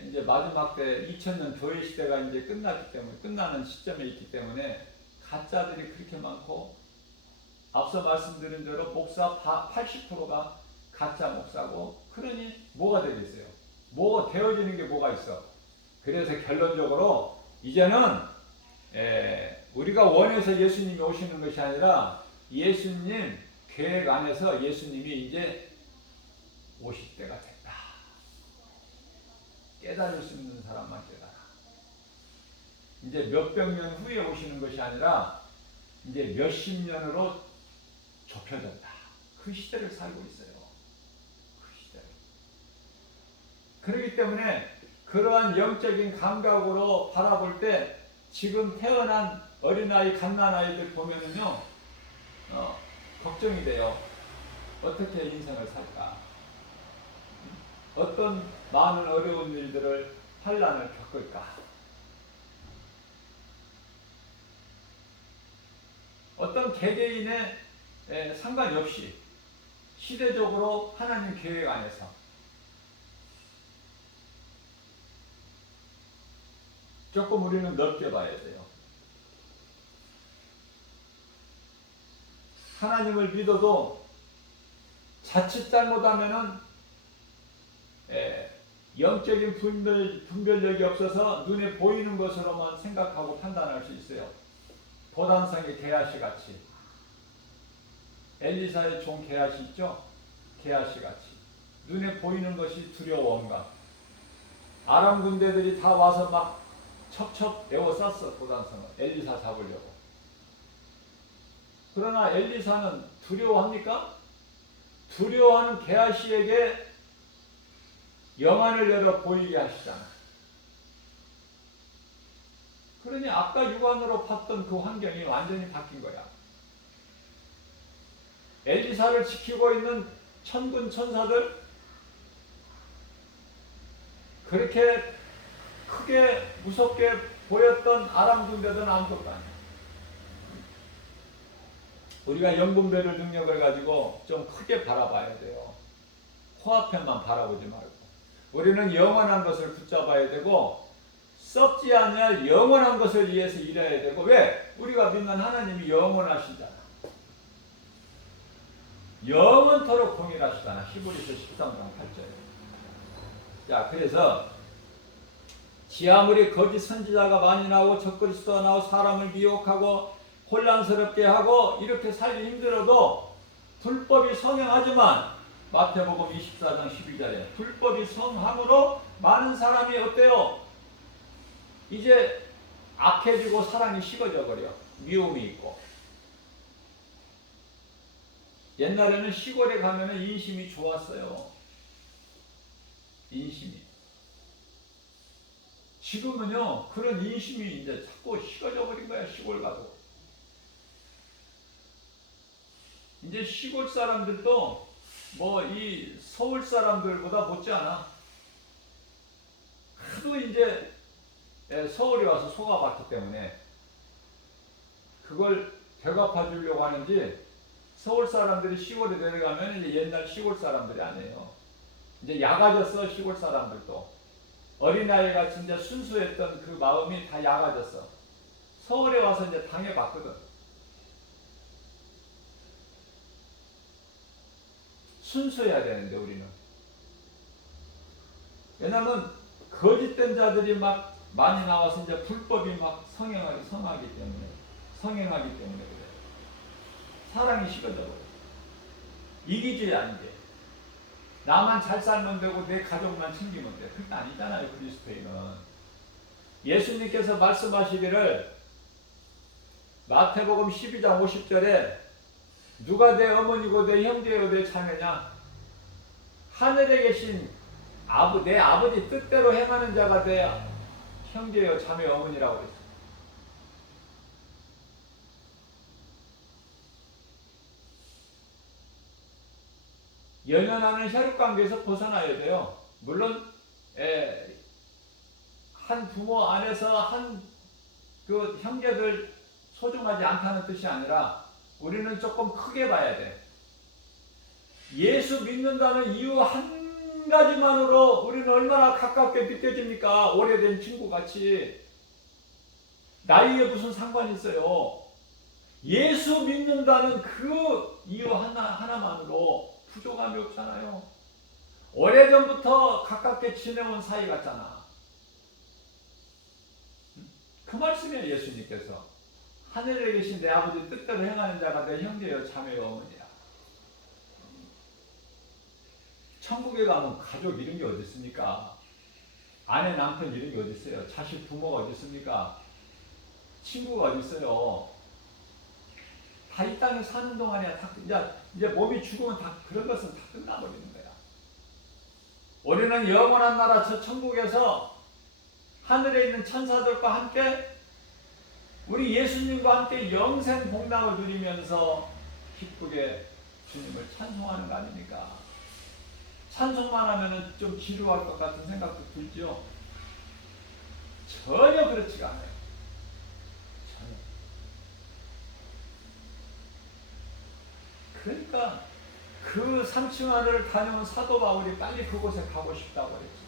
이제 마지막 때 2000년 교회 시대가 이제 끝났기 때문에 끝나는 시점에 있기 때문에 가짜들이 그렇게 많고 앞서 말씀드린 대로 목사 80%가 가짜 목사고 그러니 뭐가 되겠어요? 뭐 되어지는 게 뭐가 있어? 그래서 결론적으로 이제는 우리가 원해서 예수님이 오시는 것이 아니라 예수님 계획 안에서 예수님이 이제 오실 때가 됐다. 깨달을 수 있는 사람만 깨달아. 이제 몇백 년 후에 오시는 것이 아니라 이제 몇십 년으로 좁혀졌다. 그 시대를 살고 있어요. 그 시대를. 그렇기 때문에 그러한 영적인 감각으로 바라볼 때 지금 태어난 어린아이, 갓난아이들 보면은요, 걱정이 돼요. 어떻게 인생을 살까? 어떤 많은 어려운 일들을, 환난을 겪을까? 어떤 개개인의 상관이 없이 시대적으로 하나님 계획 안에서 조금 우리는 넓게 봐야 돼요. 하나님을 믿어도 자칫 잘못하면은 영적인 분별력이 없어서 눈에 보이는 것으로만 생각하고 판단할 수 있어요. 도단성의 게하시 같이, 엘리사의 종 게하시 있죠? 게하시 같이 눈에 보이는 것이 두려워온가. 아람 군대들이 다 와서 막 척척 에워쌌어. 도단성을 엘리사 잡으려고. 그러나 엘리사는 두려워합니까? 두려워하는 게하시에게 영안을 열어 보이게 하시잖아. 그러니 아까 육안으로 봤던 그 환경이 완전히 바뀐 거야. 엘리사를 지키고 있는 천군 천사들, 그렇게 크게 무섭게 보였던 아람 군대들은 아무것도 아니야. 우리가 영분별의 능력을 가지고 좀 크게 바라봐야 돼요. 코앞에만 바라보지 말고. 우리는 영원한 것을 붙잡아야 되고 썩지 않을 영원한 것을 위해서 일해야 되고. 왜? 우리가 믿는 하나님이 영원하시잖아. 영원토록 동일하시잖아. 히브리서 13장 8절에. 자, 그래서 아무리 거짓 선지자가 많이 나오고 적그리스도가 나오고 사람을 미혹하고 혼란스럽게 하고 이렇게 살기 힘들어도 불법이 성행하지만 마태복음 24장 12절에 불법이 성함으로 많은 사람이 어때요? 이제 악해지고 사랑이 식어져 버려. 미움이 있고. 옛날에는 시골에 가면은 인심이 좋았어요. 인심이. 지금은요, 그런 인심이 이제 자꾸 식어져 버린 거야. 시골 가도. 이제 시골 사람들도 뭐 이 서울 사람들보다 못지않아. 하도 이제 서울에 와서 속아봤기 때문에 그걸 되갚아 주려고 하는지 서울 사람들이 시골에 내려가면 이제 옛날 시골 사람들이 아니에요. 이제 약아졌어. 시골 사람들도. 어린아이가 진짜 순수했던 그 마음이 다 약아졌어. 서울에 와서 이제 당해봤거든. 순수해야 되는데 우리는. 왜냐면 거짓된 자들이 막 많이 나와서 이제 불법이 막 성행하기 때문에 그래. 사랑이 식어져 버려. 이기주의 아니게. 나만 잘 살면 되고 내 가족만 챙기면 돼. 그게 아니잖아요. 그리스도인은. 예수님께서 말씀하시기를 마태복음 12장 50절에 누가 내 어머니고 내 형제요 내 자매냐? 하늘에 계신 내 아버지 뜻대로 행하는 자가 내 형제요 자매 어머니라고 그랬어요. 연연하는 혈육관계에서 벗어나야 돼요. 물론 한 부모 안에서 한 그 형제들 소중하지 않다는 뜻이 아니라 우리는 조금 크게 봐야 돼. 예수 믿는다는 이유 한 가지만으로 우리는 얼마나 가깝게 믿겨집니까? 오래된 친구같이. 나이에 무슨 상관이 있어요. 예수 믿는다는 그 이유 하나만으로 부족함이 없잖아요. 오래전부터 가깝게 지내온 사이 같잖아. 그 말씀이에요. 예수님께서 하늘에 계신 내 아버지 뜻대로 행하는 자가 내 형제요 자매요 어머니야. 천국에 가면 가족 이런 게 어디 있습니까? 아내 남편 이런 게 어디 있어요? 자식 부모가 어디 있습니까? 친구가 어디 있어요? 다 이 땅에 사는 동안이야. 이제 몸이 죽으면 다 그런 것은 다 끝나버리는 거야. 우리는 영원한 나라 저 천국에서 하늘에 있는 천사들과 함께 우리 예수님과 함께 영생 복락을 누리면서 기쁘게 주님을 찬송하는 거 아닙니까? 찬송만 하면은 좀 지루할 것 같은 생각도 들죠? 전혀 그렇지가 않아요. 전혀. 그러니까 그 삼층하를 다녀온 사도 바울이 빨리 그곳에 가고 싶다고 그랬죠.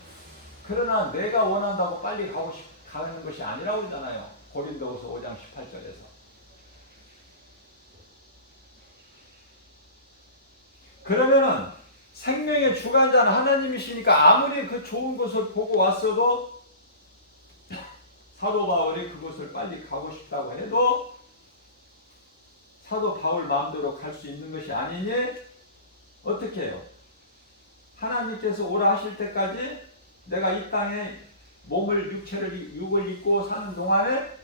그러나 내가 원한다고 빨리 가는 것이 아니라고 그러잖아요. 고린도후서 5장 18절에서. 그러면은 생명의 주관자는 하나님이시니까 아무리 그 좋은 것을 보고 왔어도 사도 바울이 그곳을 빨리 가고 싶다고 해도 사도 바울 마음대로 갈 수 있는 것이 아니니 어떻게 해요? 하나님께서 오라 하실 때까지 내가 이 땅에 육을 입고 사는 동안에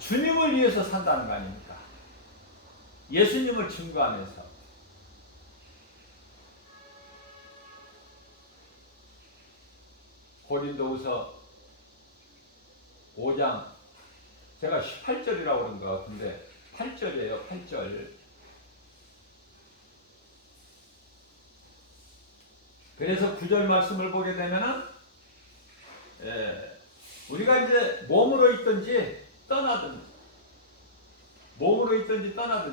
주님을 위해서 산다는 거 아닙니까? 예수님을 증거하면서. 고린도후서 5장 제가 18절이라고 그런 것 같은데 8절이에요. 8절. 그래서 9절 말씀을 보게 되면은 우리가 이제 몸으로 있든지 떠나든지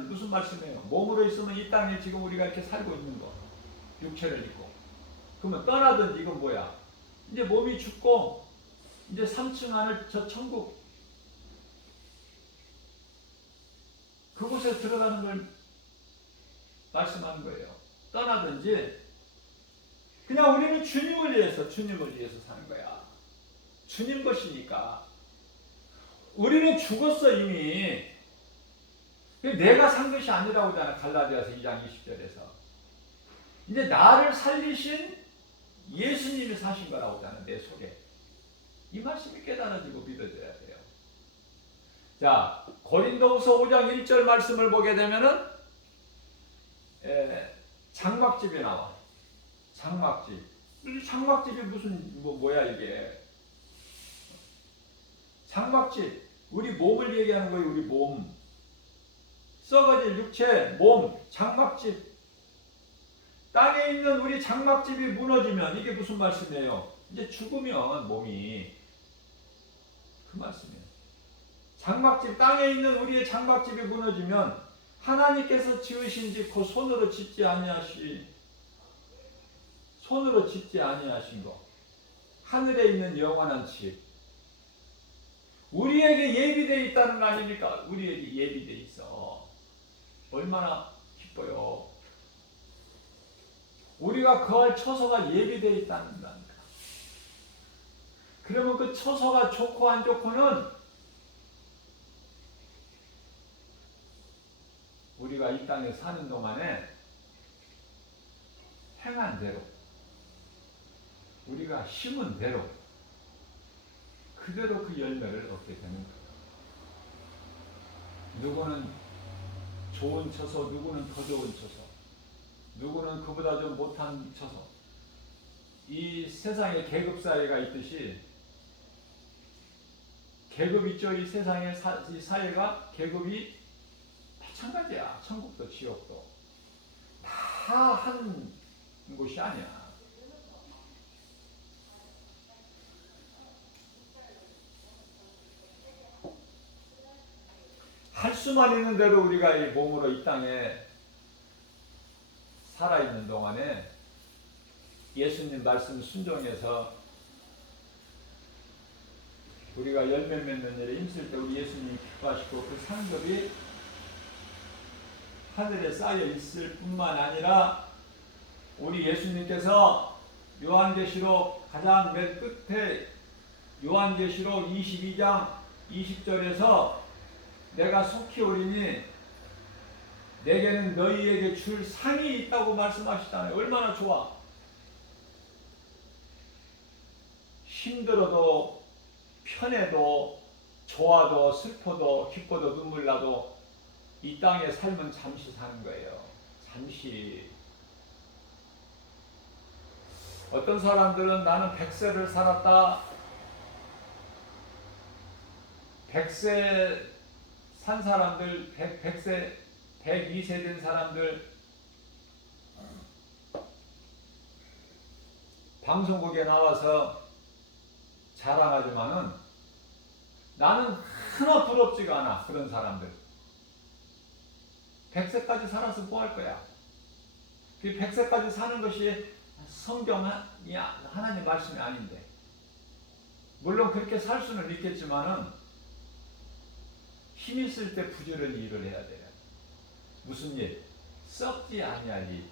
무슨 말씀이에요? 몸으로 있으면 이 땅에 지금 우리가 이렇게 살고 있는 거 육체를 입고 그러면 떠나든지 이건 뭐야? 이제 몸이 죽고 이제 3층 하늘 저 천국 그곳에 들어가는 걸 말씀하는 거예요. 떠나든지 그냥 우리는 주님을 위해서 사는 거야. 주님 것이니까. 우리는 죽었어 이미. 내가 산 것이 아니라고 하잖아. 갈라디아서 2장 20절에서. 이제 나를 살리신 예수님이 사신 거라고 하잖아. 내 속에. 이 말씀이 깨달아지고 믿어져야 돼요. 자, 고린도후서 5장 1절 말씀을 보게 되면은 장막집이 나와. 장막집. 장막집이 무슨 뭐야 이게? 장막집. 우리 몸을 얘기하는 거예요. 우리 몸. 썩어질 육체, 몸, 장막집. 땅에 있는 우리 장막집이 무너지면 이게 무슨 말씀이에요? 이제 죽으면 몸이 그 말씀이에요. 장막집, 땅에 있는 우리의 장막집이 무너지면 하나님께서 지으신 집, 그 손으로 짓지 아니하신 거, 하늘에 있는 영원한 집, 우리에게 예비되어 있다는 거 아닙니까? 우리에게 예비되어 있어. 얼마나 기뻐요. 우리가 거할 처소가 예비되어 있다는 거니까. 그러면 그 처소가 좋고 안 좋고는 우리가 이 땅에 사는 동안에 행한 대로, 우리가 심은 대로 그대로 그 열매를 얻게 되는 거예요. 누구는 좋은 처소, 누구는 더 좋은 처소, 누구는 그보다 좀 못한 처소. 이 세상에 계급 사회가 있듯이 계급 있죠. 이 세상의 이 사회가 계급이 마찬가지야. 천국도 지옥도 다 한 곳이 아니야. 할 수만 있는 대로 우리가 이 몸으로 이 땅에 살아있는 동안에 예수님 말씀 순종해서 우리가 열매 맺는 일에 힘쓸 때 우리 예수님이 기뻐하시고 그 상급이 하늘에 쌓여 있을 뿐만 아니라 우리 예수님께서 요한계시록 가장 맨 끝에 요한계시록 22장 20절에서 내가 속히 오리니 내게는 너희에게 줄 상이 있다고 말씀하시잖아요. 얼마나 좋아. 힘들어도 편해도 좋아도 슬퍼도 기뻐도 눈물 나도 이 땅의 삶은 잠시 사는 거예요. 잠시. 어떤 사람들은 나는 100세를 살았다. 100세 산 사람들, 100세, 102세 된 사람들 방송국에 나와서 자랑하지만은 나는 하나 부럽지가 않아. 그런 사람들 100세까지 살아서 뭐 할 거야? 그 100세까지 사는 것이 성경이 하나님 말씀이 아닌데, 물론 그렇게 살 수는 있겠지만은 힘 있을 때 부지런히 일을 해야 돼요. 무슨 일? 썩지 아니할 일.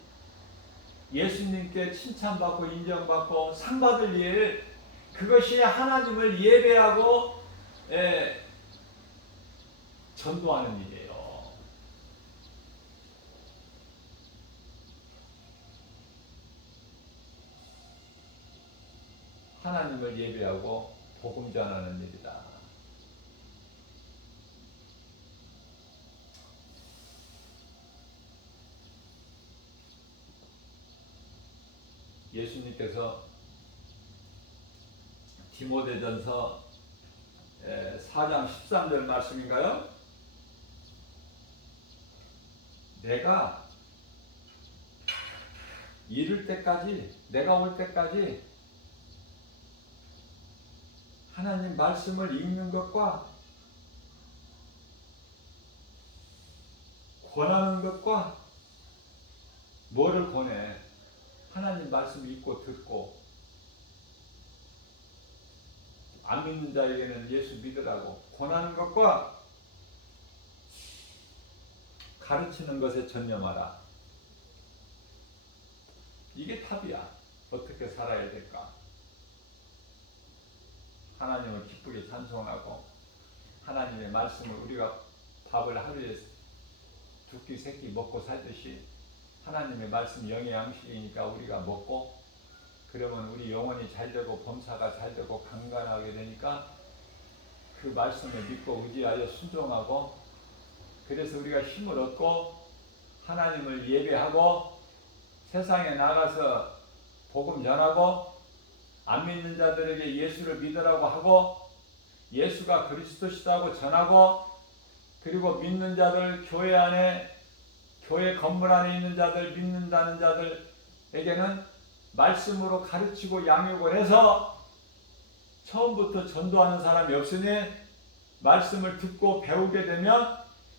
예수님께 칭찬받고 인정받고 상 받을 일, 그것이 하나님을 예배하고 전도하는 일이에요. 하나님을 예배하고 복음 전하는 일이다. 예수님께서 디모데전서 4장 13절 말씀인가요? 내가 이를 때까지, 내가 올 때까지 하나님 말씀을 읽는 것과 권하는 것과 뭐를 권해? 하나님 말씀 읽고 듣고, 안 믿는 자에게는 예수 믿으라고 권하는 것과 가르치는 것에 전념하라. 이게 답이야. 어떻게 살아야 될까? 하나님을 기쁘게 찬송하고 하나님의 말씀을 우리가 밥을 하루에 두 끼 세 끼 먹고 살듯이 하나님의 말씀 영의 양식이니까 우리가 먹고, 그러면 우리 영혼이 잘 되고 범사가 잘 되고 강건하게 되니까 그 말씀을 믿고 의지하여 순종하고, 그래서 우리가 힘을 얻고 하나님을 예배하고 세상에 나가서 복음 전하고 안 믿는 자들에게 예수를 믿으라고 하고 예수가 그리스도시다고 전하고, 그리고 믿는 자들, 교회 안에, 교회 건물 안에 있는 자들, 믿는다는 자들에게는 말씀으로 가르치고 양육을 해서 처음부터 전도하는 사람이 없으니 말씀을 듣고 배우게 되면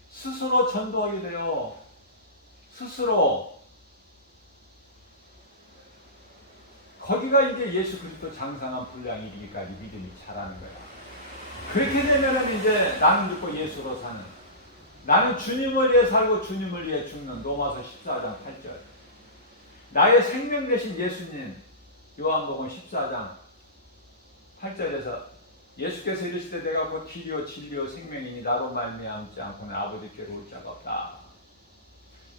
스스로 전도하게 돼요. 스스로. 거기가 이제 예수 그리스도 장성한 분량이 이르기까지 믿음이 자라는 거야. 그렇게 되면은 이제 나는 믿고 예수로 사는, 나는 주님을 위해 살고 주님을 위해 죽는 로마서 14장 8절. 나의 생명 되신 예수님, 요한복음 14장 8절에서 예수께서 이르시되 내가 곧 길이요 진리요 생명이니 나로 말미암지 않고는 아버지께로 올 자가 없다.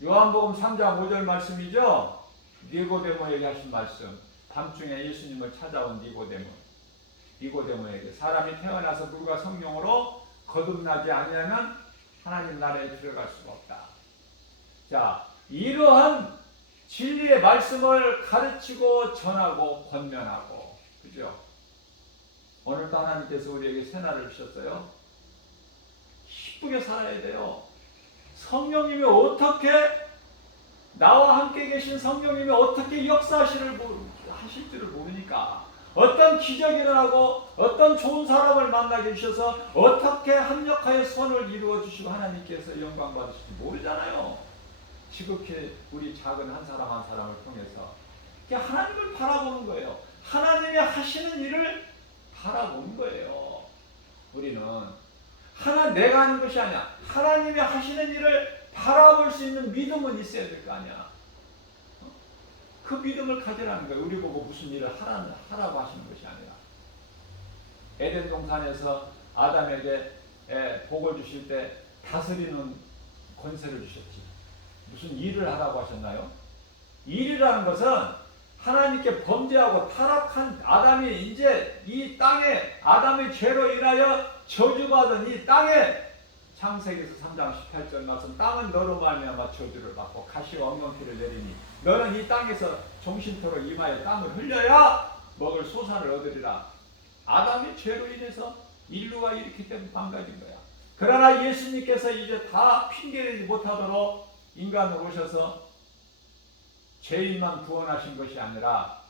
요한복음 3장 5절 말씀이죠. 니고데모에게 하신 말씀. 밤중에 예수님을 찾아온 니고데모. 니고데모에게 사람이 태어나서 물과 성령으로 거듭나지 아니하면 하나님 나라에 들어갈 수가 없다. 자, 이러한 진리의 말씀을 가르치고 전하고 권면하고, 그죠? 오늘도 하나님께서 우리에게 새날을 주셨어요. 기쁘게 살아야 돼요. 성령님이 어떻게, 나와 함께 계신 성령님이 어떻게 하실지를 모르니까, 어떤 기적이 일어나고 어떤 좋은 사람을 만나게 해주셔서 어떻게 합력하여 선을 이루어 주시고 하나님께서 영광 받으실지 모르잖아요. 지극히 우리 작은 한 사람 한 사람을 통해서 하나님을 바라보는 거예요. 하나님이 하시는 일을 바라보는 거예요. 우리는 내가 하는 것이 아니야. 하나님이 하시는 일을 바라볼 수 있는 믿음은 있어야 될 거 아니야. 그 믿음을 가지라는 거예요. 우리 보고 무슨 일을 하라고 하시는 것이 아니라. 에덴 동산에서 아담에게 복을 주실 때 다스리는 권세를 주셨지. 무슨 일을 하라고 하셨나요? 일이라는 것은 하나님께 범죄하고 타락한 아담이 이제 이 땅에 아담의 죄로 인하여 저주받은 이 땅에 창세기에서 3장 18절 말씀, 땅은 너로 말미암아 저주를 받고 가시와 엉겅퀴를 내리니 너는 이 땅에서 종신토록 임하여 땀을 흘려야 먹을 소산을 얻으리라. 아담의 죄로 인해서 인류가 이렇기 때문에 망가진 거야. 그러나 예수님께서 이제 다 핑계내지 못하도록 인간으로 오셔서 죄인만 구원하신 것이 아니라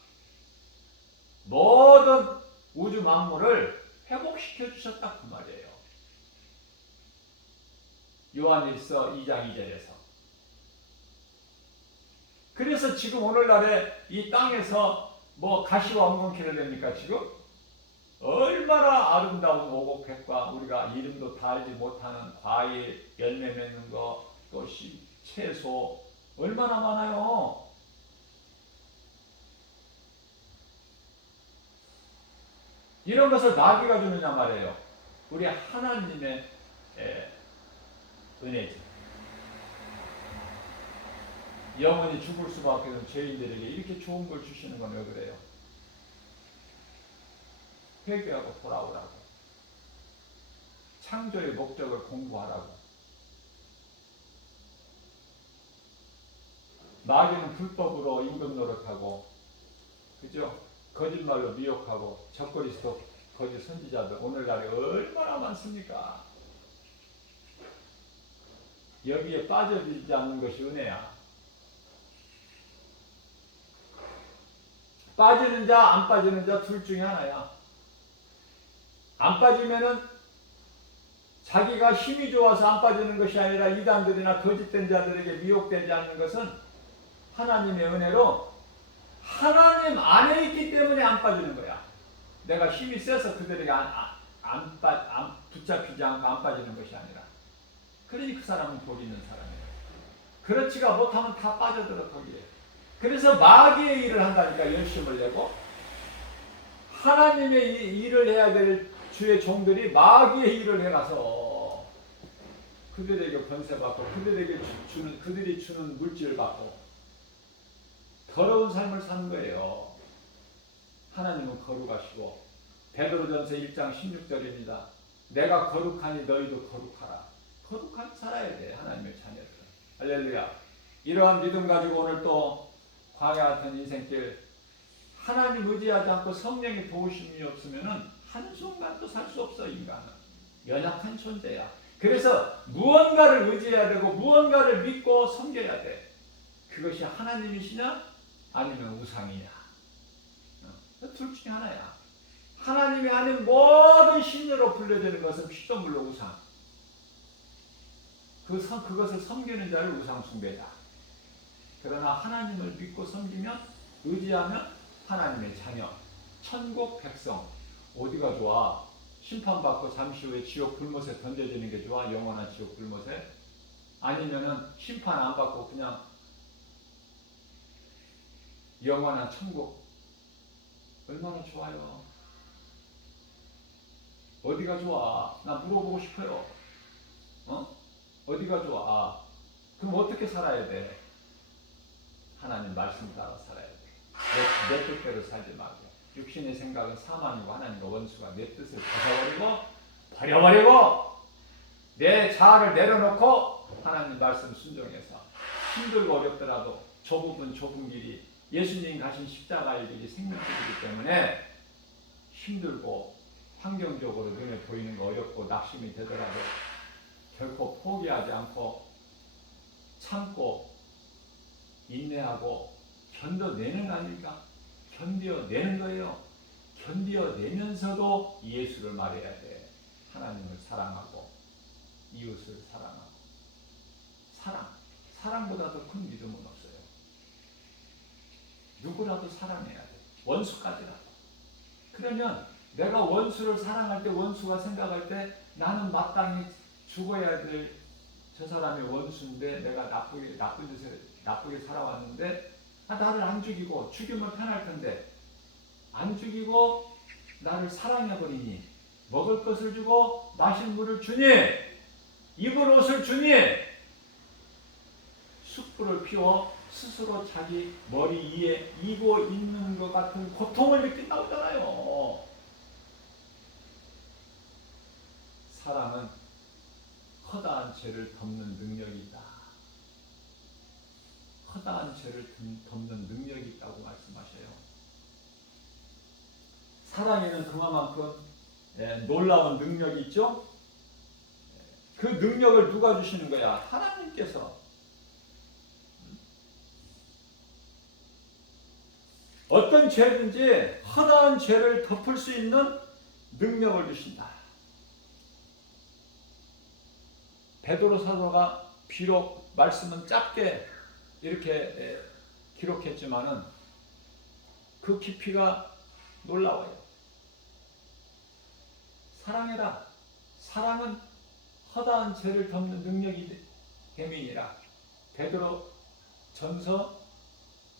모든 우주 만물을 회복시켜 주셨다 그 말이에요. 요한일서 2장 2절에서. 그래서 지금 오늘날에 이 땅에서 가시와 엉겅퀴를 냅니까 지금? 얼마나 아름다운 오곡백과 우리가 이름도 다 알지 못하는 과일, 열매 맺는 거, 또 채소 얼마나 많아요. 이런 것을 나귀가 주느냐 말이에요. 우리 하나님의 은혜지. 영원히 죽을 수밖에 없는 죄인들에게 이렇게 좋은 걸 주시는 건 왜 그래요? 회개하고 돌아오라고. 창조의 목적을 공부하라고. 마귀는 불법으로 임금 노릇하고, 그죠? 거짓말로 미혹하고, 적그리스도 거짓 선지자들 오늘날에 얼마나 많습니까? 여기에 빠져들지 않는 것이 은혜야. 빠지는 자, 안 빠지는 자 둘 중에 하나야. 안 빠지면은 자기가 힘이 좋아서 안 빠지는 것이 아니라 이단들이나 거짓된 자들에게 미혹되지 않는 것은 하나님의 은혜로 하나님 안에 있기 때문에 안 빠지는 거야. 내가 힘이 세서 그들에게 붙잡히지 않고 안 빠지는 것이 아니라. 그러니 그 사람은 복 있는 사람이에요. 그렇지가 못하면 다 빠져들어 거기에. 그래서 마귀의 일을 한다니까 열심을 내고 하나님의 일을 해야 될 주의 종들이 마귀의 일을 해가서 그들에게 권세받고 그들이 주는 물질을 받고 더러운 삶을 사는 거예요. 하나님은 거룩하시고 베드로전서 1장 16절입니다. 내가 거룩하니 너희도 거룩하라. 거룩하게 살아야 돼. 하나님의 자녀들. 할렐루야. 이러한 믿음 가지고 오늘 또 광야 같은 인생길 하나님 의지하지 않고 성령의 도우심이 없으면은 한순간도 살 수 없어. 인간은 연약한 존재야. 그래서 무언가를 의지해야 되고 무언가를 믿고 섬겨야 돼. 그것이 하나님이시냐 아니면 우상이냐. 둘 중에 하나야. 하나님이 아닌 모든 신으로 불려지는 것은 피조물로 우상. 그것을 섬기는 자를 우상 숭배자. 그러나 하나님을 믿고 섬기면 의지하면 하나님의 자녀, 천국 백성. 어디가 좋아? 심판받고 잠시 후에 지옥 불못에 던져지는 게 좋아? 영원한 지옥 불못에? 아니면은 심판 안 받고 그냥 영원한 천국. 얼마나 좋아요. 어디가 좋아? 나 물어보고 싶어요. 어디가 좋아? 그럼 어떻게 살아야 돼? 하나님 말씀 따라 살아야 돼. 내 뜻대로 살지 말고 육신의 생각은 사망이고 하나님과 원수가 내 뜻을 버려버리고 내 자아를 내려놓고 하나님 말씀 순종해서 힘들고 어렵더라도 좁은 길이 예수님 가신 십자가의 길이 생명길이기 때문에 힘들고 환경적으로 눈에 보이는 거 어렵고 낙심이 되더라도 결코 포기하지 않고 참고 인내하고 견뎌내는 아닙니까? 견뎌내는 거예요. 견뎌내면서도 예수를 말해야 돼. 하나님을 사랑하고 이웃을 사랑하고 사랑보다 더 큰 믿음은 없어요. 누구라도 사랑해야 돼. 원수까지라도. 그러면 내가 원수를 사랑할 때 원수가 생각할 때 나는 마땅히 죽어야 될 저 사람이 원수인데 내가 나쁘게 살아왔는데 나를 안 죽이고 죽이면 편할 텐데 안 죽이고 나를 사랑해버리니 먹을 것을 주고 마실 물을 주니 입을 옷을 주니 숯불을 피워 스스로 자기 머리 위에 이고 있는 것 같은 고통을 느낀다고 하잖아요. 사랑은 허다한 죄를 덮는 능력이 있다. 허다한 죄를 덮는 능력이 있다고 말씀하셔요. 사랑에는 그만큼 놀라운 능력이 있죠. 그 능력을 누가 주시는 거야? 하나님께서. 어떤 죄든지 허다한 죄를 덮을 수 있는 능력을 주신다. 베드로 사도가 비록 말씀은 짧게 이렇게 기록했지만은 그 깊이가 놀라워요. 사랑해라. 사랑은 허다한 죄를 덮는 능력이 됨이니라. 베드로 전서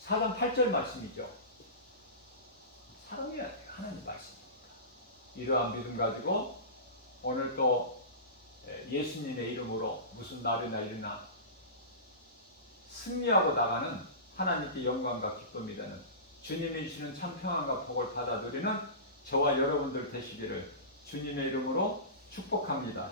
4장 8절 말씀이죠. 사랑해야 돼요. 하나님 말씀입니다. 이러한 믿음 가지고 오늘 또 예수님의 이름으로 무슨 날이나 일어나 승리하고 나가는 하나님께 영광과 기쁨이 되는 주님이 주시는 참 평안과 복을 받아 누리는 저와 여러분들 되시기를 주님의 이름으로 축복합니다.